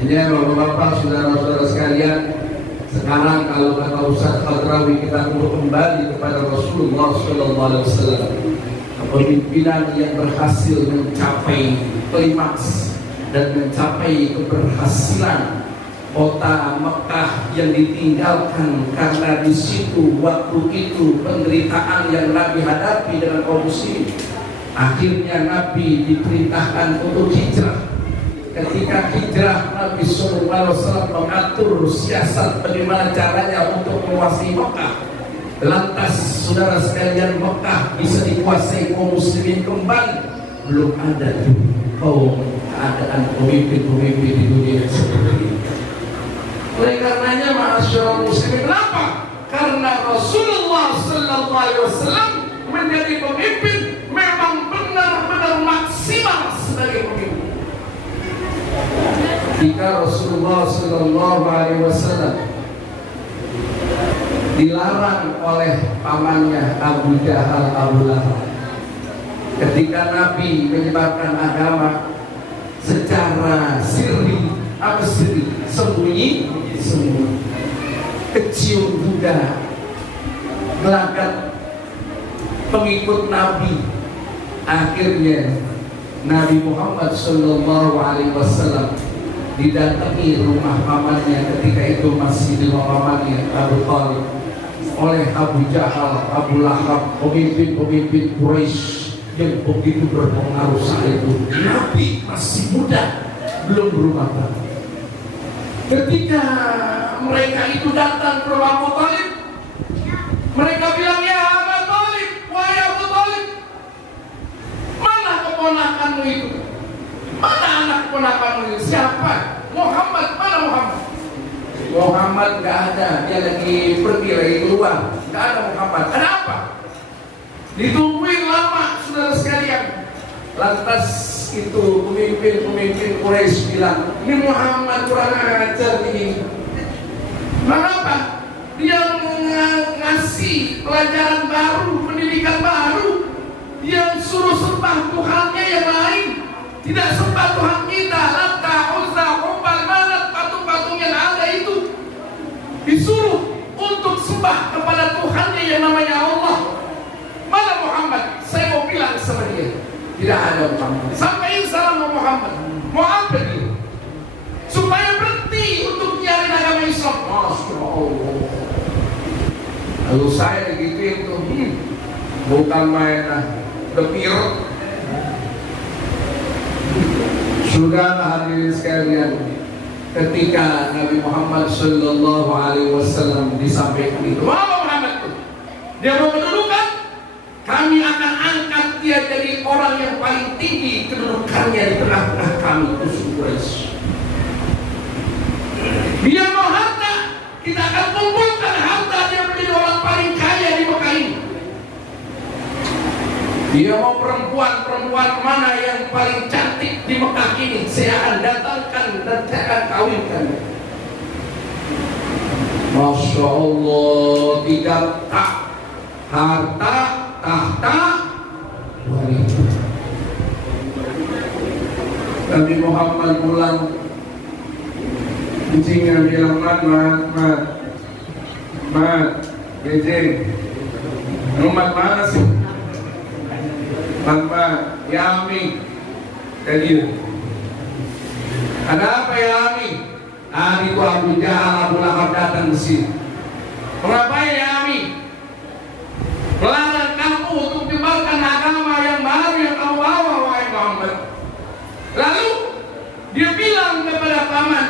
Ini bapak-bapak, saudara-saudara sekalian, sekarang kalau kata Ustaz Al-Rawi kita perlu kembali kepada Rasulullah SAW. Kepemimpinan yang berhasil mencapai klimaks dan mencapai keberhasilan kota Mekah yang ditinggalkan karena di situ waktu itu penderitaan yang Nabi hadapi dengan kaum muslimin. Akhirnya Nabi diperintahkan untuk hijrah. Ketika hijrah, Nabi SAW mengatur siasat bagaimana caranya untuk menguasai Mekah. Lantas saudara sekalian, Mekah bisa dikuasai kaum muslimin kembali. Belum ada kaum keadaan pemimpin-pemimpin di dunia seperti ini. Oleh karenanya ma'asyiral muslimin, kenapa? Karena Rasulullah SAW menjadi pemimpin memang benar-benar maksimal sebagai pemimpin. Jika Rasulullah SAW dilarang oleh pamannya Abu Jahal, Abu Lahab, ketika Nabi menyebarkan agama secara sirri, sembunyi, kecium Buddha, gelagat pengikut Nabi. Akhirnya Nabi Muhammad SAW didatangi rumah pamannya, ketika itu masih di rumah pamannya Abu Thalib. oleh Abu Jahal, Abu Lahab, pemimpin-pemimpin Quraisy yang begitu berpengaruh saat itu. Nabi masih muda, belum berumah tangga. Ketika mereka itu datang ke rumah Abu Thalib, mereka bilang, ya Abu Thalib, wahai Abu Thalib, mana keponakanmu itu? Mana anak keponakanmu itu? Siapa? Muhammad, mana Muhammad? Muhammad nggak ada, dia lagi pergi, lagi keluar, nggak ada Muhammad. Ada apa? Ditungguin lama, saudara sekalian. Lantas itu pemimpin Quraisy bilang, ini Muhammad kurang ajar ini. Mengapa? Dia ngasih pelajaran baru, pendidikan baru. Dia suruh sembah Tuhannya yang lain, tidak sembah Tuhan kita. Lata, Uzza, Hubal, Manat, patung-patung yang ada itu disuruh untuk sembah kepada Tuhannya yang namanya Allah. Mana Muhammad? Saya mau bilang sama dia, tidak ada Muhammad. Sampaikan salam Muhammad. Mau apa dia? Supaya berhenti untuk nyari agama Islam. Masya Allah. Lalu saya gituin tuh, bukan main depir. Sudahlah hadirin sekalian, ketika Nabi Muhammad Sallallahu Alaihi Wasallam disampaikan itu, apa Muhammad itu? Dia mau kedudukan, kami akan angkat dia jadi orang yang paling tinggi kedudukannya di tengah-tengah kami, usul Quraisy. Dia mau harta, kita akan kumpulkan harta dia menjadi orang paling kaya di Mekah ini. Dia mau perempuan mana yang paling cantik di Mekah ini, saya akan datangkan dan saya akan kawinkan. Masya Allah, tidak tak harta, tahta, wanita. Nabi Muhammad pulang, kucingnya bilang, mat, Jeng, rumah mana sih? Mat, ya Ami, tadi ada apa ya Ami? Hari itu Abu Jahal, Abu Lahab datang ke sini. Mengapain ya Ami? Melarang kamu untuk menyebarkan agama yang baru yang kamu bawa, wahai Muhammad. Lalu dia bilang kepada paman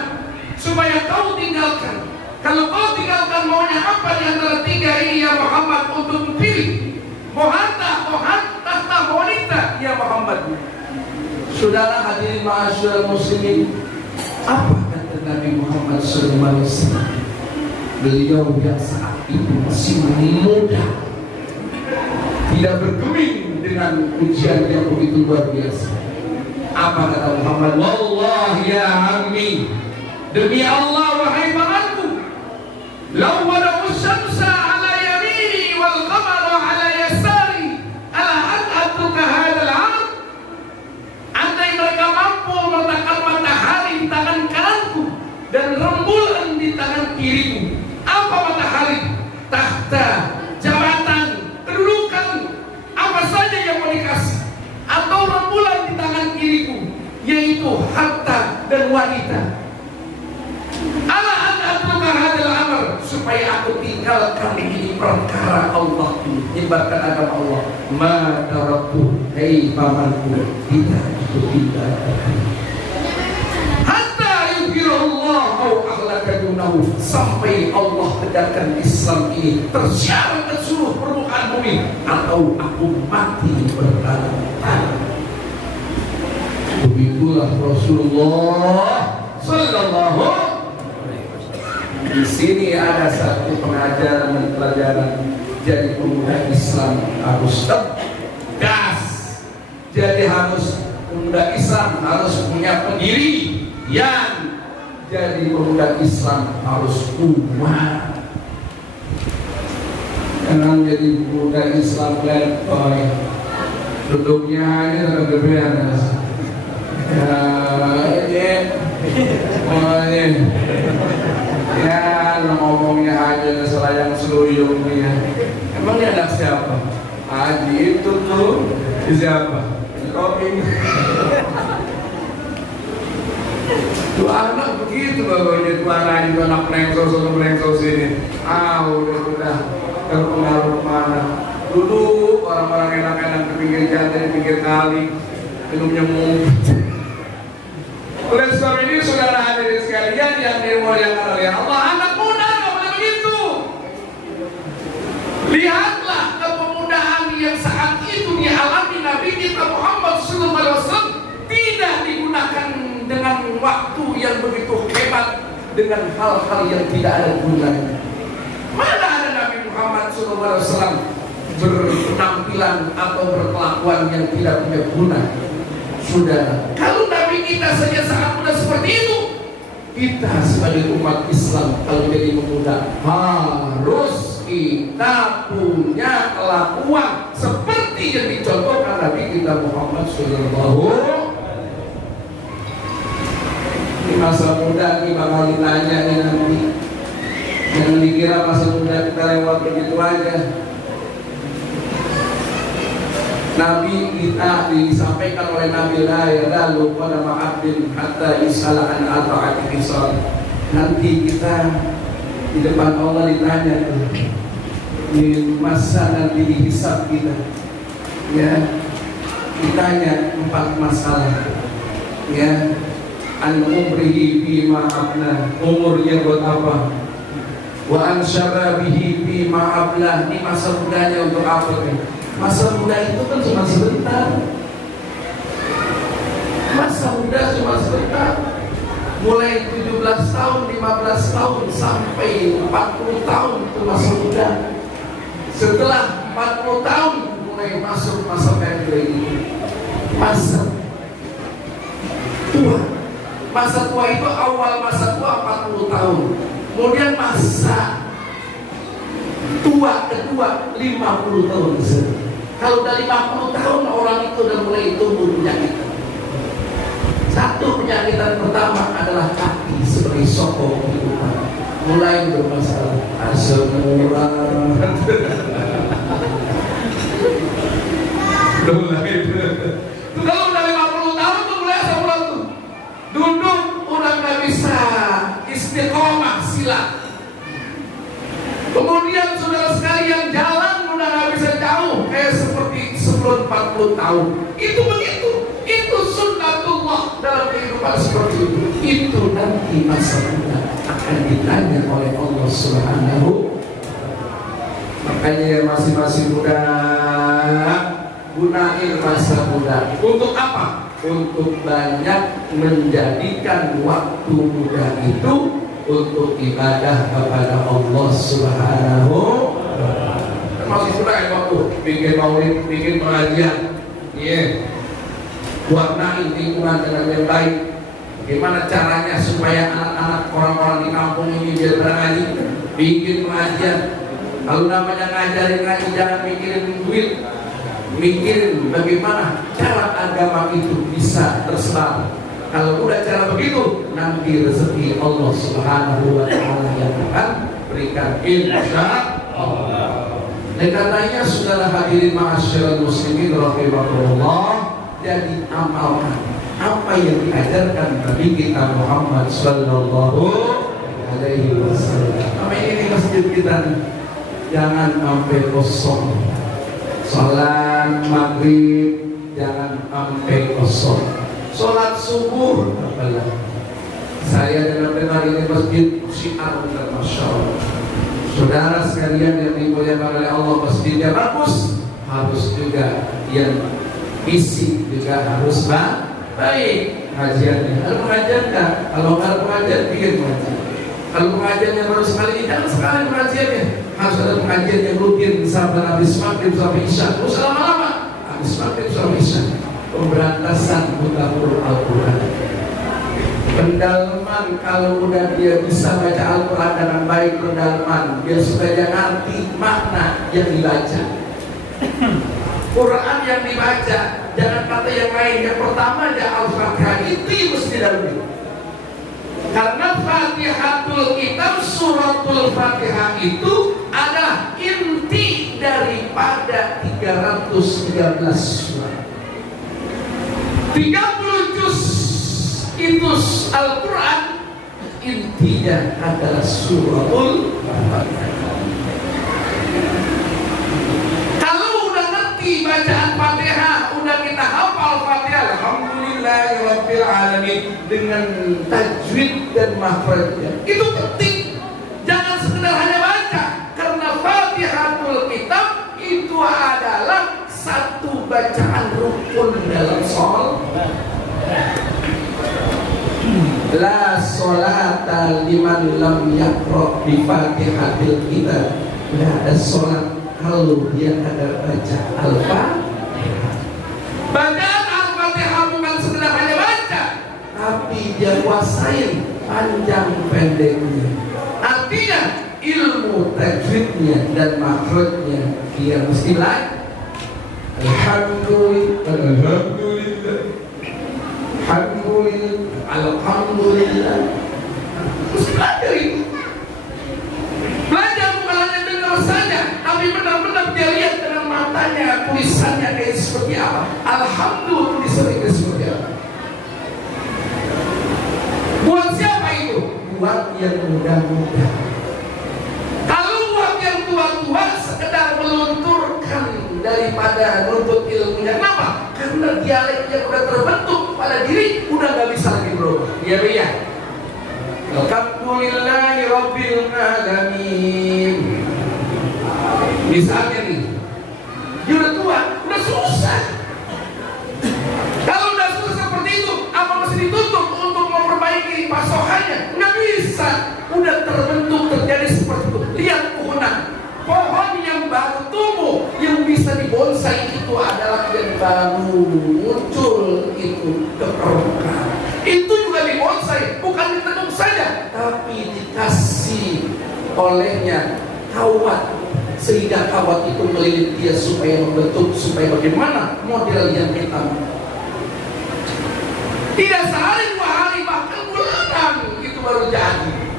supaya kau tinggalkan. Kalau kau tinggalkan, maunya apa di antara tiga ini ya Muhammad untuk dipilih? Mau harta, tahta, wanita ya Muhammad. Saudara hadirin ma'asyiral muslimin, apa kata Nabi Muhammad SAW? Beliau yang saat itu masih muda, tidak bergeming dengan ujian yang begitu luar biasa. Apa kata Muhammad? Wallahi ya ammi, demi Allah wahai pamanku, law wada'u syamsa ala yamini wal qamara ala yasari ala an atruka hadzal amr. Andai mereka mampu meletakkan matahari di tangan kananku dan rembulan di tangan kiriku, apa matahari? Tahta, jabatan, kedudukan, apa saja yang mau dikasih, atau rembulan di tangan kiriku, yaitu harta dan wanita. Ala an atruka hadzal amr, supaya aku tinggalkan ini perkara Allah, menyebarkan agama Allah. Ma taraktu, hei pamanku, tidak itu tinggalkan. Hatta yubhirullah au akhlaka dunahu, sampai Allah tegakkan Islam ini tersiar ke seluruh permukaan bumi, atau aku mati bertangan-tangan. Begitulah Rasulullah Sallallahu. Di sini ada satu pengajaran dan pelajaran. Jadi pemuda Islam harus tegas. Jadi pemuda Islam harus punya pendirian. Jadi pemuda Islam harus kuat. Jangan jadi pemuda Islam letoy, duduknya aja tergebean. Ya, ngomongnya aja selayang seluyung dia. Emangnya anak siapa? Haji itu tuh siapa? Kopi. Tuh anak begitu bapaknya, tuh anak itu anak brengsos ini. Udah terpengaruh kemana. Dulu orang-orang enak-enak di pinggir jalan, di pinggir kali, minumnya mumpet. Oleh sebab ini saudara hadirin sekalian yang dimuliakan oleh Allah, anak muda nggak boleh begitu. Lihatlah kepemudaan yang saat itu dialami Nabi kita Muhammad SAW, tidak digunakan dengan waktu yang begitu hebat dengan hal-hal yang tidak ada gunanya. Mana ada Nabi Muhammad SAW berpenampilan atau berkelakuan yang tidak punya guna? Saudara, kalau Nabi kita saja sangat muda seperti itu, kita sebagai umat Islam kalau jadi pemuda harus kita punya kelakuan seperti yang dicontohkan Nabi kita Muhammad SAW. Ini masa muda ini bakal ditanya nih nanti. Jangan dikira masa muda kita lewat begitu aja. Nabi kita disampaikan oleh Nabi la yadalu pada ma'abdin hatta yus'ala an arba'ati khisal. Nanti kita di depan Allah ditanya di masa nanti dihisab kita, ya, ditanya 4 masalah, ya, an umrihi bima abna, umurnya buat apa, wa an syababihi bima abla, ini masa mudanya untuk apa nih? Masa muda itu kan cuma sebentar. Masa muda cuma sebentar. Mulai 17 tahun, 15 tahun sampai 40 tahun itu masa muda. Setelah 40 tahun mulai masuk masa pensiun. Masa tua. Masa tua itu awal masa tua 40 tahun. Kemudian masa tua kedua 50 tahun. Kalau udah 50 tahun orang itu udah mulai tumbuh penyakit. Satu penyakitan pertama adalah kaki sebagai sokong kehidupan. Mulai bermasalah asam urat. Kalau udah 50 tahun tuh mulai asam urat tuh. Duduk udah nggak bisa istiqomah sila. Kemudian saudara sekalian jalan udah nggak bisa jauh kayak seperti sebelum 40 tahun. Itu begitu. Itu sunnatullah dalam kehidupan seperti itu. Itu nanti masa muda akan ditanya oleh Allah Subhanahu. Makanya masing-masing muda gunain masa muda. Untuk apa? Untuk banyak menjadikan waktu muda itu untuk ibadah kepada Allah Subhanahu. Masih sudah kan waktu bikin maulid, bikin pengajian, warnai lingkungan dengan yang baik. Bagaimana caranya supaya anak-anak orang-orang di kampung ini biar berngaji, bikin pengajian. Kalau namanya ngajarin ngaji jangan mikirin duit, mikirin bagaimana cara agama itu bisa tersebar. Kalau udah cara begitu, nanti rezeki Allah Subhanahu wa Ta'ala yang akan berikan, insya Allah. Dan katanya saudara hadirin ma'asyiral muslimin rahimakumullah, jadi amalkan apa yang diajarkan Nabi kita Muhammad sallallahu alaihi wasallam. Sampai ini masjid kita nih, jangan sampai kosong. Salat maghrib jangan sampai kosong. Sholat subuh, apalah. Saya dengar ini masjid syiar dan masya Allah. Saudara sekalian yang dimuliakan oleh Allah, masjidnya bagus, harus juga yang isi juga harus baik pengajiannya. Kalau pengajian kan, kalau nggak pengajian bikin pengajian. Kalau pengajiannya baru sekali ini, jangan sekali pengajiannya. Harus ada pengajian yang rutin, misalnya habis maghrib sampai isya, terus lama-lama habis maghrib sampai isya. Pemberantasan huruf Al-Quran. Pendalaman kalau udah dia bisa baca Al-Quran dengan baik, pendalaman dia supaya ngerti makna yang dibaca. Quran yang dibaca, jangan kata yang lain. Yang pertama ada Al-Fatihah, itu yang mesti dahulu. Karena Fatihatul Kitab, suratul Fatihah itu adalah inti daripada 313 surat. 30 juz itu Al-Quran, intinya adalah suratul Fatihah. Kalau udah ngerti bacaan Fatihah, udah kita hafal Fatihah, alhamdulillahirabbil alamin dengan tajwid dan makhrajnya. Itu penting. Jangan sekedar hanya baca, karena Fatihatul Kitab itu adalah satu bacaan rukun dalam sholat. La sholata liman lam yaqra bi Fatihatil Kitab. Tidak ada sholat kalau dia ada baca Al-Fatihah. Bacaan Al-Fatihah bukan sekedar hanya baca, tapi dia kuasain panjang pendeknya. Artinya ilmu tajwidnya dan makhrajnya dia mesti belajar. Alhamdulillah. Mesti belajar itu. Belajar bukan hanya dengar saja, tapi benar-benar dia lihat dengan matanya tulisannya kayak seperti apa. Alhamdulillah tulisannya kayak seperti apa. Buat siapa itu? Buat yang muda-muda. Kalau buat yang tua-tua sekedar melunturkan daripada nuntut ilmunya. Kenapa? Karena dialek yang udah terbentuk pada diri udah nggak bisa lagi berubah. Iya iya. Alhamdulillahirabbil alamin. Misalnya nih, dia udah tua, udah susah. Kalau udah susah seperti itu, apa mesti ditutup untuk memperbaiki pasokannya? Nggak bisa. Udah terbentuk terjadi seperti itu. Lihat pohon yang baru tumbuh, yang bisa dibonsai itu adalah yang baru muncul itu ke permukaan. Itu juga dibonsai, bukan ditekuk saja, tapi dikasih olehnya kawat, sehingga kawat itu melilit dia supaya membentuk, supaya bagaimana model yang kita mau. Tidak sehari dua hari, bahkan bulanan itu baru jadi.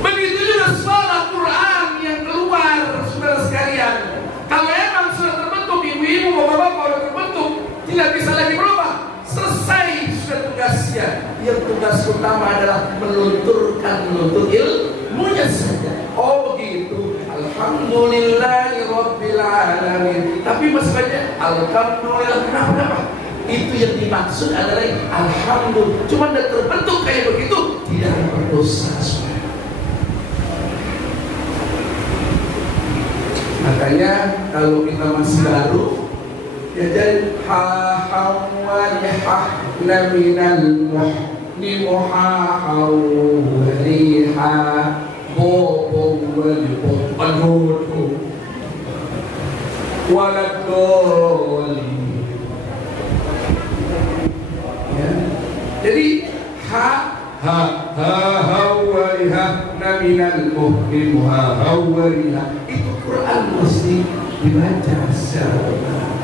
Begitu juga suara Quran yang keluar, saudara sekalian. Kalau emang sudah terbentuk, ibu-ibu, bapak-bapak sudah terbentuk, tidak bisa lagi berubah. Selesai sudah tugasnya. Yang tugas utama adalah melunturkan ilmunya saja. Oh begitu. Alhamdulillahirabbil alamin. Tapi masih banyak alhamdulillah. Kenapa? Itu yang dimaksud adalah alhamdulillah. Cuma udah terbentuk kayak begitu, tidak ada berdosa. Makanya kalau kita masih baru, ya jadi hawalihahna minal muhnimuhahawaliha bobo-bobo-bobo waladoli. Ya. Jadi hawalihahna minal muhnimuhahawaliha. Quran mesti dibaca secara benar.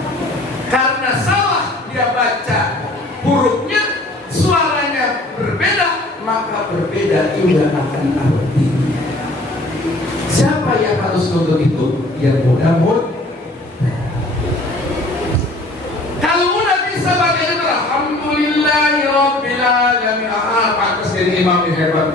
Karena salah dia baca hurufnya, suaranya berbeda, maka berbeda juga akan artinya. Siapa yang harus nonton itu? Yang mudah-mudahan. Kalau udah bisa baca itu, alhamdulillahirabbil alamin. Pantas jadi imam yang hebat.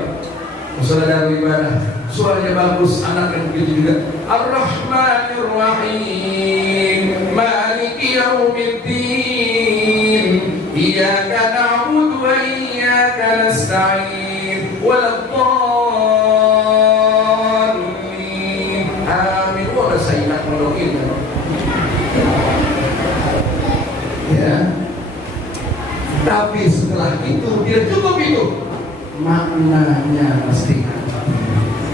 Saudara ibadah, suaranya bagus, anak yang begitu juga. Ar-Rahmanir-Rahim, Maliki Yaumiddin, Iyyaka na'budu wa iyyaka nasta'in, waladdallin. Amin. Wah, saya nak menolongin. Ya. Tapi setelah itu dia cukup itu. Maknanya mesti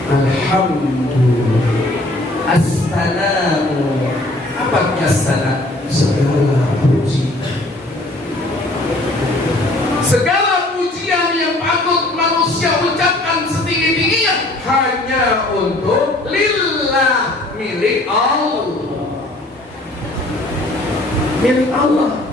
alhamdulillah, as-salamu. Apa artinya as-salam? Segala pujian yang patut manusia ucapkan setinggi-tingginya hanya untuk lillah, milik Allah. Milik Allah.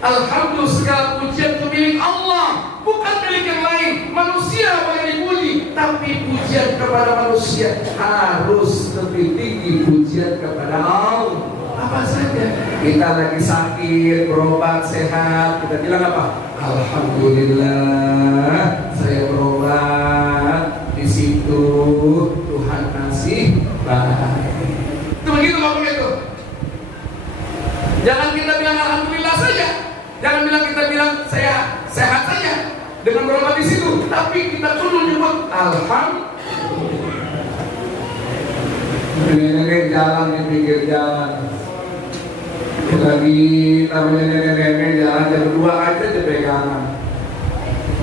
Alhamdulillah, segala pujian itu milik Allah, bukan milik yang lain. Manusia boleh dipuji, tapi pujian kepada manusia harus lebih tinggi pujian kepada Allah. Apa saja kita lagi sakit, berobat, sehat, kita bilang apa? Alhamdulillah, saya berobat, di situ Tuhan kasih baik. dengan berobat di situ, tapi kita perlu nyebut alhamdulillah. Nenek-nenek jalan di pinggir jalan, lagi namanya nenek-nenek jalan jam 2 aja pegangan.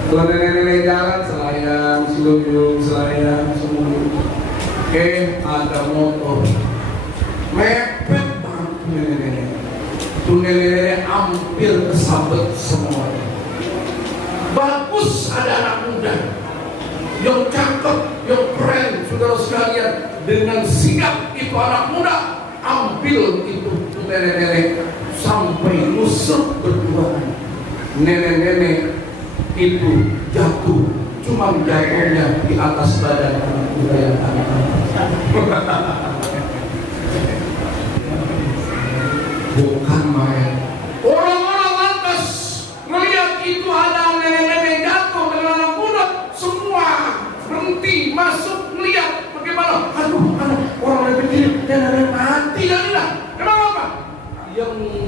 Kalau nenek-nenek jalan selayang, selunjung, selayang, selunjung. Ada motor mepet banget nenek-nenek. Tuh nenek-nenek hampir kesabet semua. Bagus ada anak muda yang cakep, yang keren, saudara sekalian. Dengan sigap itu anak muda ambil itu nenek-nenek sampai nusuk berduaan. Nenek-nenek itu jatuh, cuma jatuhnya di atas badan anak muda yang bukan main. Orang-orang lantas melihat itu ada nenek-nenek jatuh dengan anak muda, semua berhenti masuk melihat bagaimana. Aduh, orang lebih kecil nenek mati dan hilang. Kenapa? Yang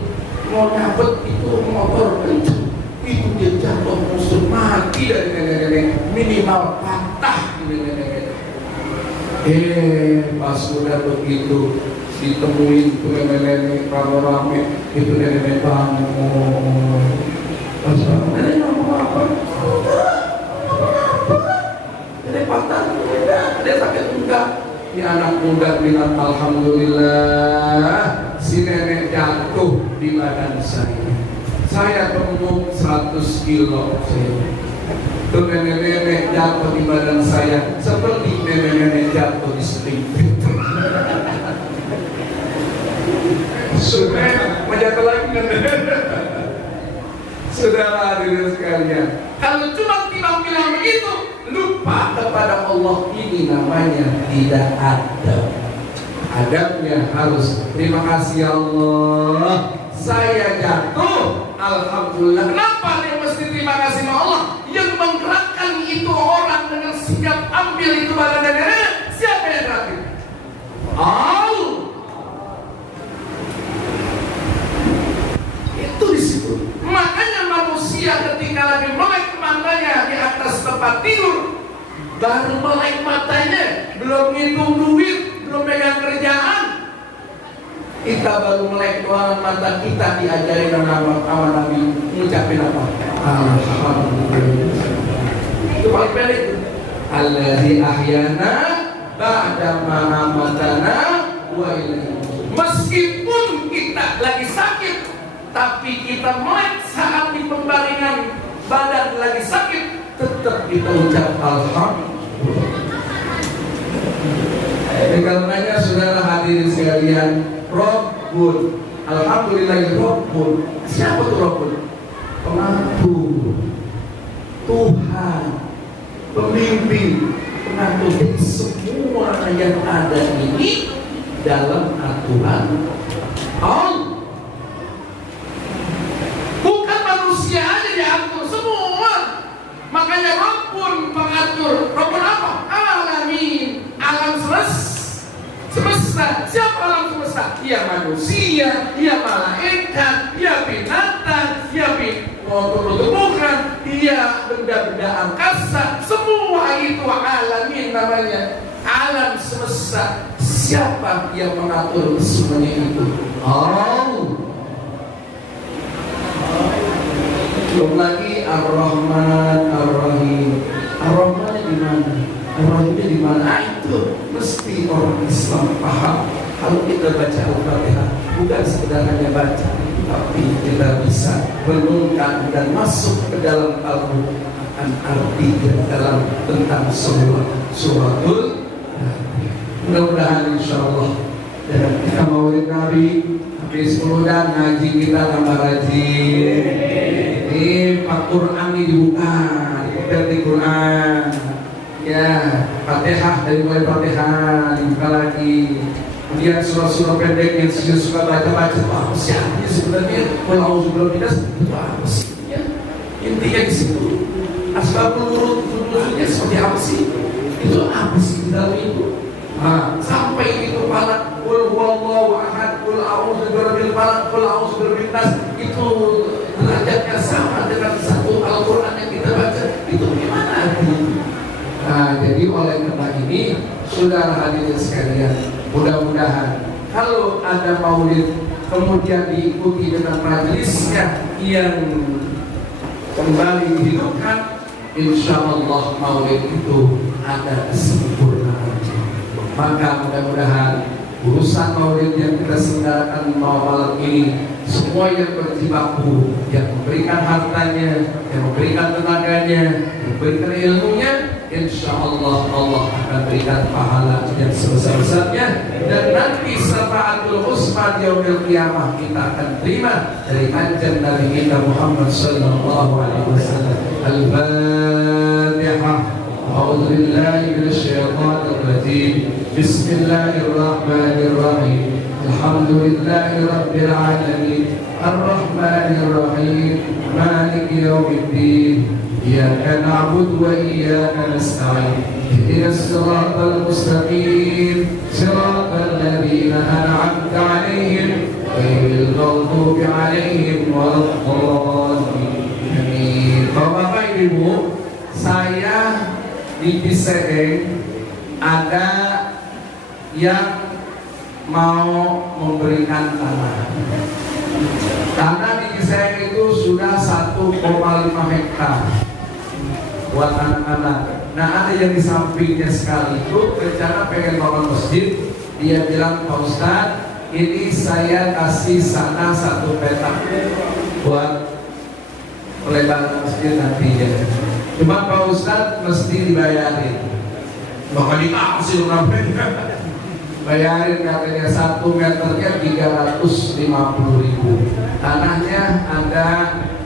mau nyabet itu motor kencang, itu dia jatuh musuh mati dari nenek-nenek, minimal patah di nenek-nenek. Pas udah begitu ditemuin tuh nenek-nenek rame-rame, itu nenek-nenek bangun. Pas nenek ngomong apa? Nenek patah, dia sakit enggak? Ini anak muda bilang alhamdulillah si nenek jatuh di badan saya. Saya gemuk 100 kilo. Tuh nenek-nenek jatuh di badan saya seperti nenek-nenek jatuh di spring. Sudah menjatuh lagi nenek. Saudara hadirin sekalian, kalau cuma bilang begitu, lupa kepada Allah, ini namanya tidak adab. Adabnya harus terima kasih Allah, saya jatuh, alhamdulillah. Kenapa dia mesti terima kasih sama Allah? Yang menggerakkan itu orang dengan sigap ambil itu badan nenek. Siapa yang gerakin? Allah. Itu di situ. Makanya manusia ketika lagi melek matanya di atas tempat tidur, baru melek matanya, belum ngitung duit, belum pegang kerjaan, kita baru melek doang mata kita diajarin sama Nabi ngucapin apa? Alhamdulillah. Itu paling pendek. Allazi ahyana ba'da ma amatana wa ilaihi. Meskipun kita lagi sakit, tapi kita melek saat di pembaringan badan lagi sakit, tetap kita ucap alhamdulillah. Oleh karenanya saudara hadirin sekalian, Rabbun, alhamdulillah Rabbun. Siapa tuh Rabbun? Pengatur, Tuhan, pemimpin, pengatur. Jadi semua yang ada ini dalam aturan Allah. Bukan manusia aja diatur, semua. Makanya Rabbun pengatur. Rabbun apa? Alamin, alam semesta. Siapa alam semesta? Ya manusia, ya malaikat, ya binatang, ya tumbuh-tumbuhan, ya benda-benda angkasa. Semua itu alamin namanya. Alam semesta. Siapa yang mengatur semuanya itu? Allah. Belum lagi Ar-Rahman Ar-Rahim. Ar-Rahman di mana? Ar-Rahimnya di mana? Itu mesti orang Islam paham. Kalau kita baca Al-Fatihah, bukan sekedar hanya baca, tapi kita bisa merenungkan dan masuk ke dalam Al-Quran, arti dalam tentang suratul. Mudah-mudahan insyaallah dalam kita maulid Nabi habis 10 dan ngaji kita tambah rajin. Al-Quran ini dibuka, di Quran. Ya, Fatihah dari mulai Fatihah dibuka lagi. Kemudian surah-surah pendek yang saya suka baca-baca, apa sih artinya sebenarnya? Kalau sebelum kita itu apa sih? Ya, intinya di situ. Asbabul nuzulnya seperti apa sih? Itu apa sih di dalam itu? Sampai itu falak, qul huwallahu ahad, qul a'udzu birabbil falaq, qul a'udzu birabbin nas, itu derajatnya sama dengan satu Al-Quran yang kita baca. jadi oleh karena ini, saudara hadirin sekalian, mudah-mudahan kalau ada maulid kemudian diikuti dengan majelisnya yang kembali dihidupkan, insya Allah maulid itu ada kesempurnaan. Maka mudah-mudahan urusan maulid yang kita selenggarakan malam ini, semua yang berjibaku, yang memberikan hartanya, yang memberikan tenaganya, yang memberikan ilmunya, insya Allah Allah akan berikan pahala yang sebesar-besarnya. Dan nanti syafaatul uzma di yaumil qiyamah kita akan terima dari kanjeng Nabi kita Muhammad sallallahu alaihi wasallam. Al-Fatihah. A'udzu billahi minasyaitonir rajim. Bismillahirrahmanirrahim. Alhamdulillahi rabbil alamin. Ar-Rahmanir Rahim. Maliki yaumiddin. Iyyaka na'budu wa iyyaka nasta'in. Ihdinas siratal mustaqim. Siratal ladzina an'amta 'alaihim ghairil maghdubi 'alaihim waladdallin. Bapak Ibu, saya di Cisedeng ada yang mau memberikan tanah. Tanah di Cisedeng itu sudah 1,5 hektar buat anak-anak. Nah, ada yang di sampingnya sekali itu rencana pengen bangun masjid. Dia bilang, Pak Ustadz, ini saya kasih sana 1 petak buat pelebaran masjid nantinya. Cuma Pak Ustadz mesti dibayarin. Maka dikasih bayarin katanya 1 meternya 350.000. Tanahnya ada,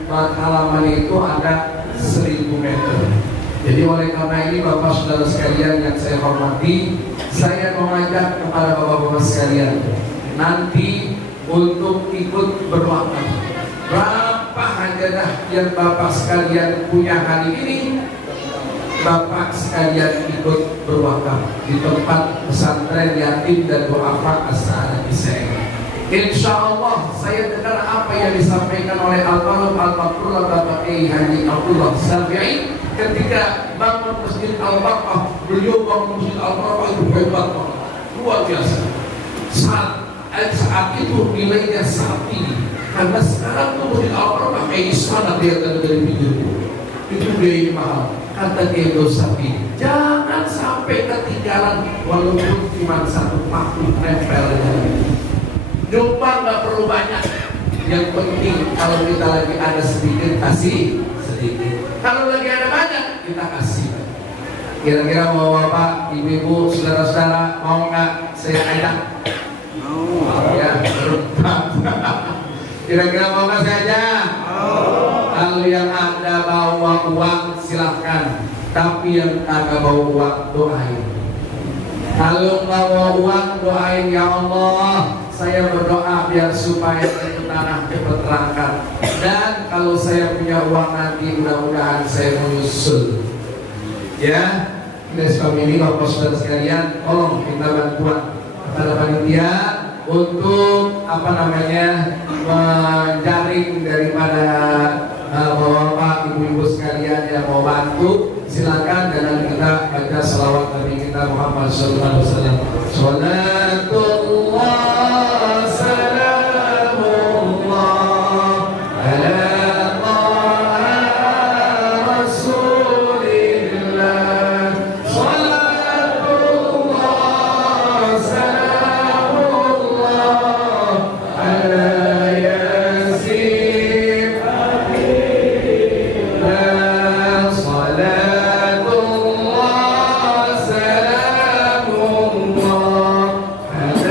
halaman itu ada 1000 meter. Jadi oleh karena ini Bapak saudara sekalian yang saya hormati, saya mengajak kepada Bapak-Bapak sekalian nanti untuk ikut berwakaf. Berapa hajatah yang Bapak sekalian punya hari ini, Bapak sekalian ikut berwakaf di tempat pesantren yatim dan duafa As-Sa'adah Cisedeng. Insya Allah saya dengar apa yang disampaikan oleh Al-Marhum Al-Makrullah Bapak Kiai Haji Abdullah Syafi'i ketika bangun Masjid Al-Baqarah. Beliau bangun Masjid Al-Baqarah itu hebat, luar biasa. Saat itu nilainya sapi, karena sekarang tuh Masjid Al-Baqarah kayak istana kelihatan dari video itu biaya mahal. Kata dia sapi, jangan sampai ketinggalan walaupun cuma 1 paku nempelnya. Nyumbang nggak perlu banyak, yang penting kalau kita lagi ada sedikit kasih sedikit, kalau lagi ada banyak kita kasih. Kira-kira mau Bapak, Ibu-ibu, saudara-saudara mau nggak saya ajak? Mau. Ya, kira-kira mau nggak saya ajak? Kalau yang ada bawa uang silahkan, tapi yang kagak bawa uang doain. Kalau nggak bawa uang doain, ya Allah, saya berdoa biar supaya itu tanah cepat terangkat. Dan kalau saya punya uang nanti mudah-mudahan saya menyusul. Ya, oleh sebab ini Bapak saudara sekalian, tolong minta bantuan kepada panitia untuk menjaring daripada bapak ibu-ibu sekalian yang mau bantu. Silakan, dan kita baca salawat Nabi kita Muhammad sallallahu alaihi wasallam. Salatullah salamullah ala taha rasulillah. Salatullah salamullah ala yasin habibillah. Salatullah salamullah ala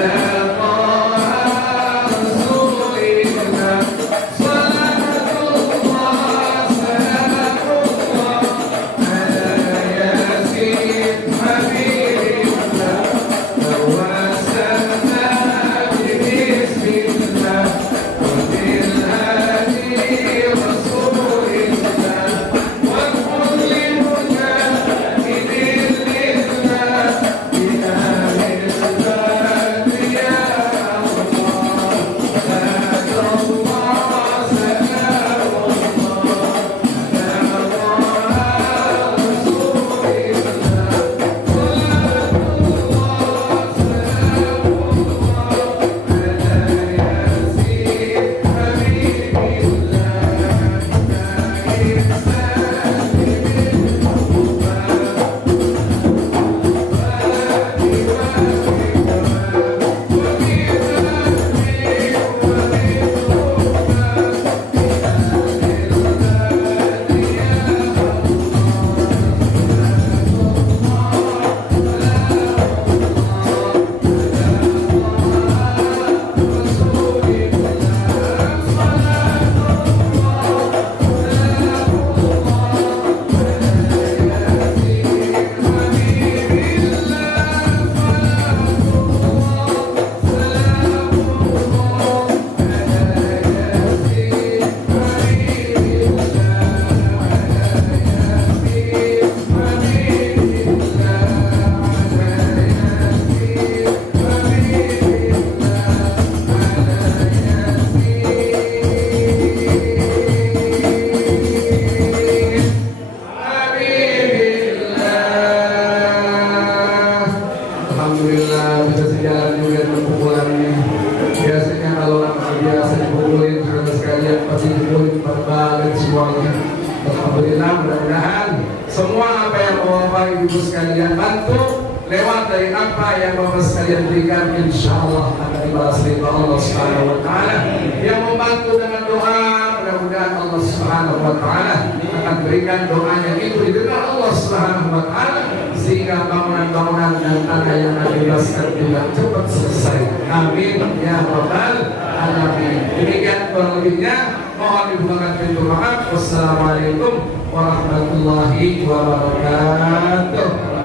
Bapak Ibu sekalian bantu lewat dari apa yang Bapak sekalian berikan, insya Allah akan dibalas ridha Allah Subhanahu wa Ta'ala. Yang membantu dengan doa, mudah-mudahan Allah Subhanahu wa Ta'ala akan berikan doanya itu didengar Allah Subhanahu wa Ta'ala, sehingga bangunan-bangunan dan tanah yang dibebaskan juga cepat selesai. Amin ya rabbal alamin. Demikian kurang lebihnya, mohon dibukakan pintu maaf. Wassalamualaikum warahmatullahi wabarakatuh.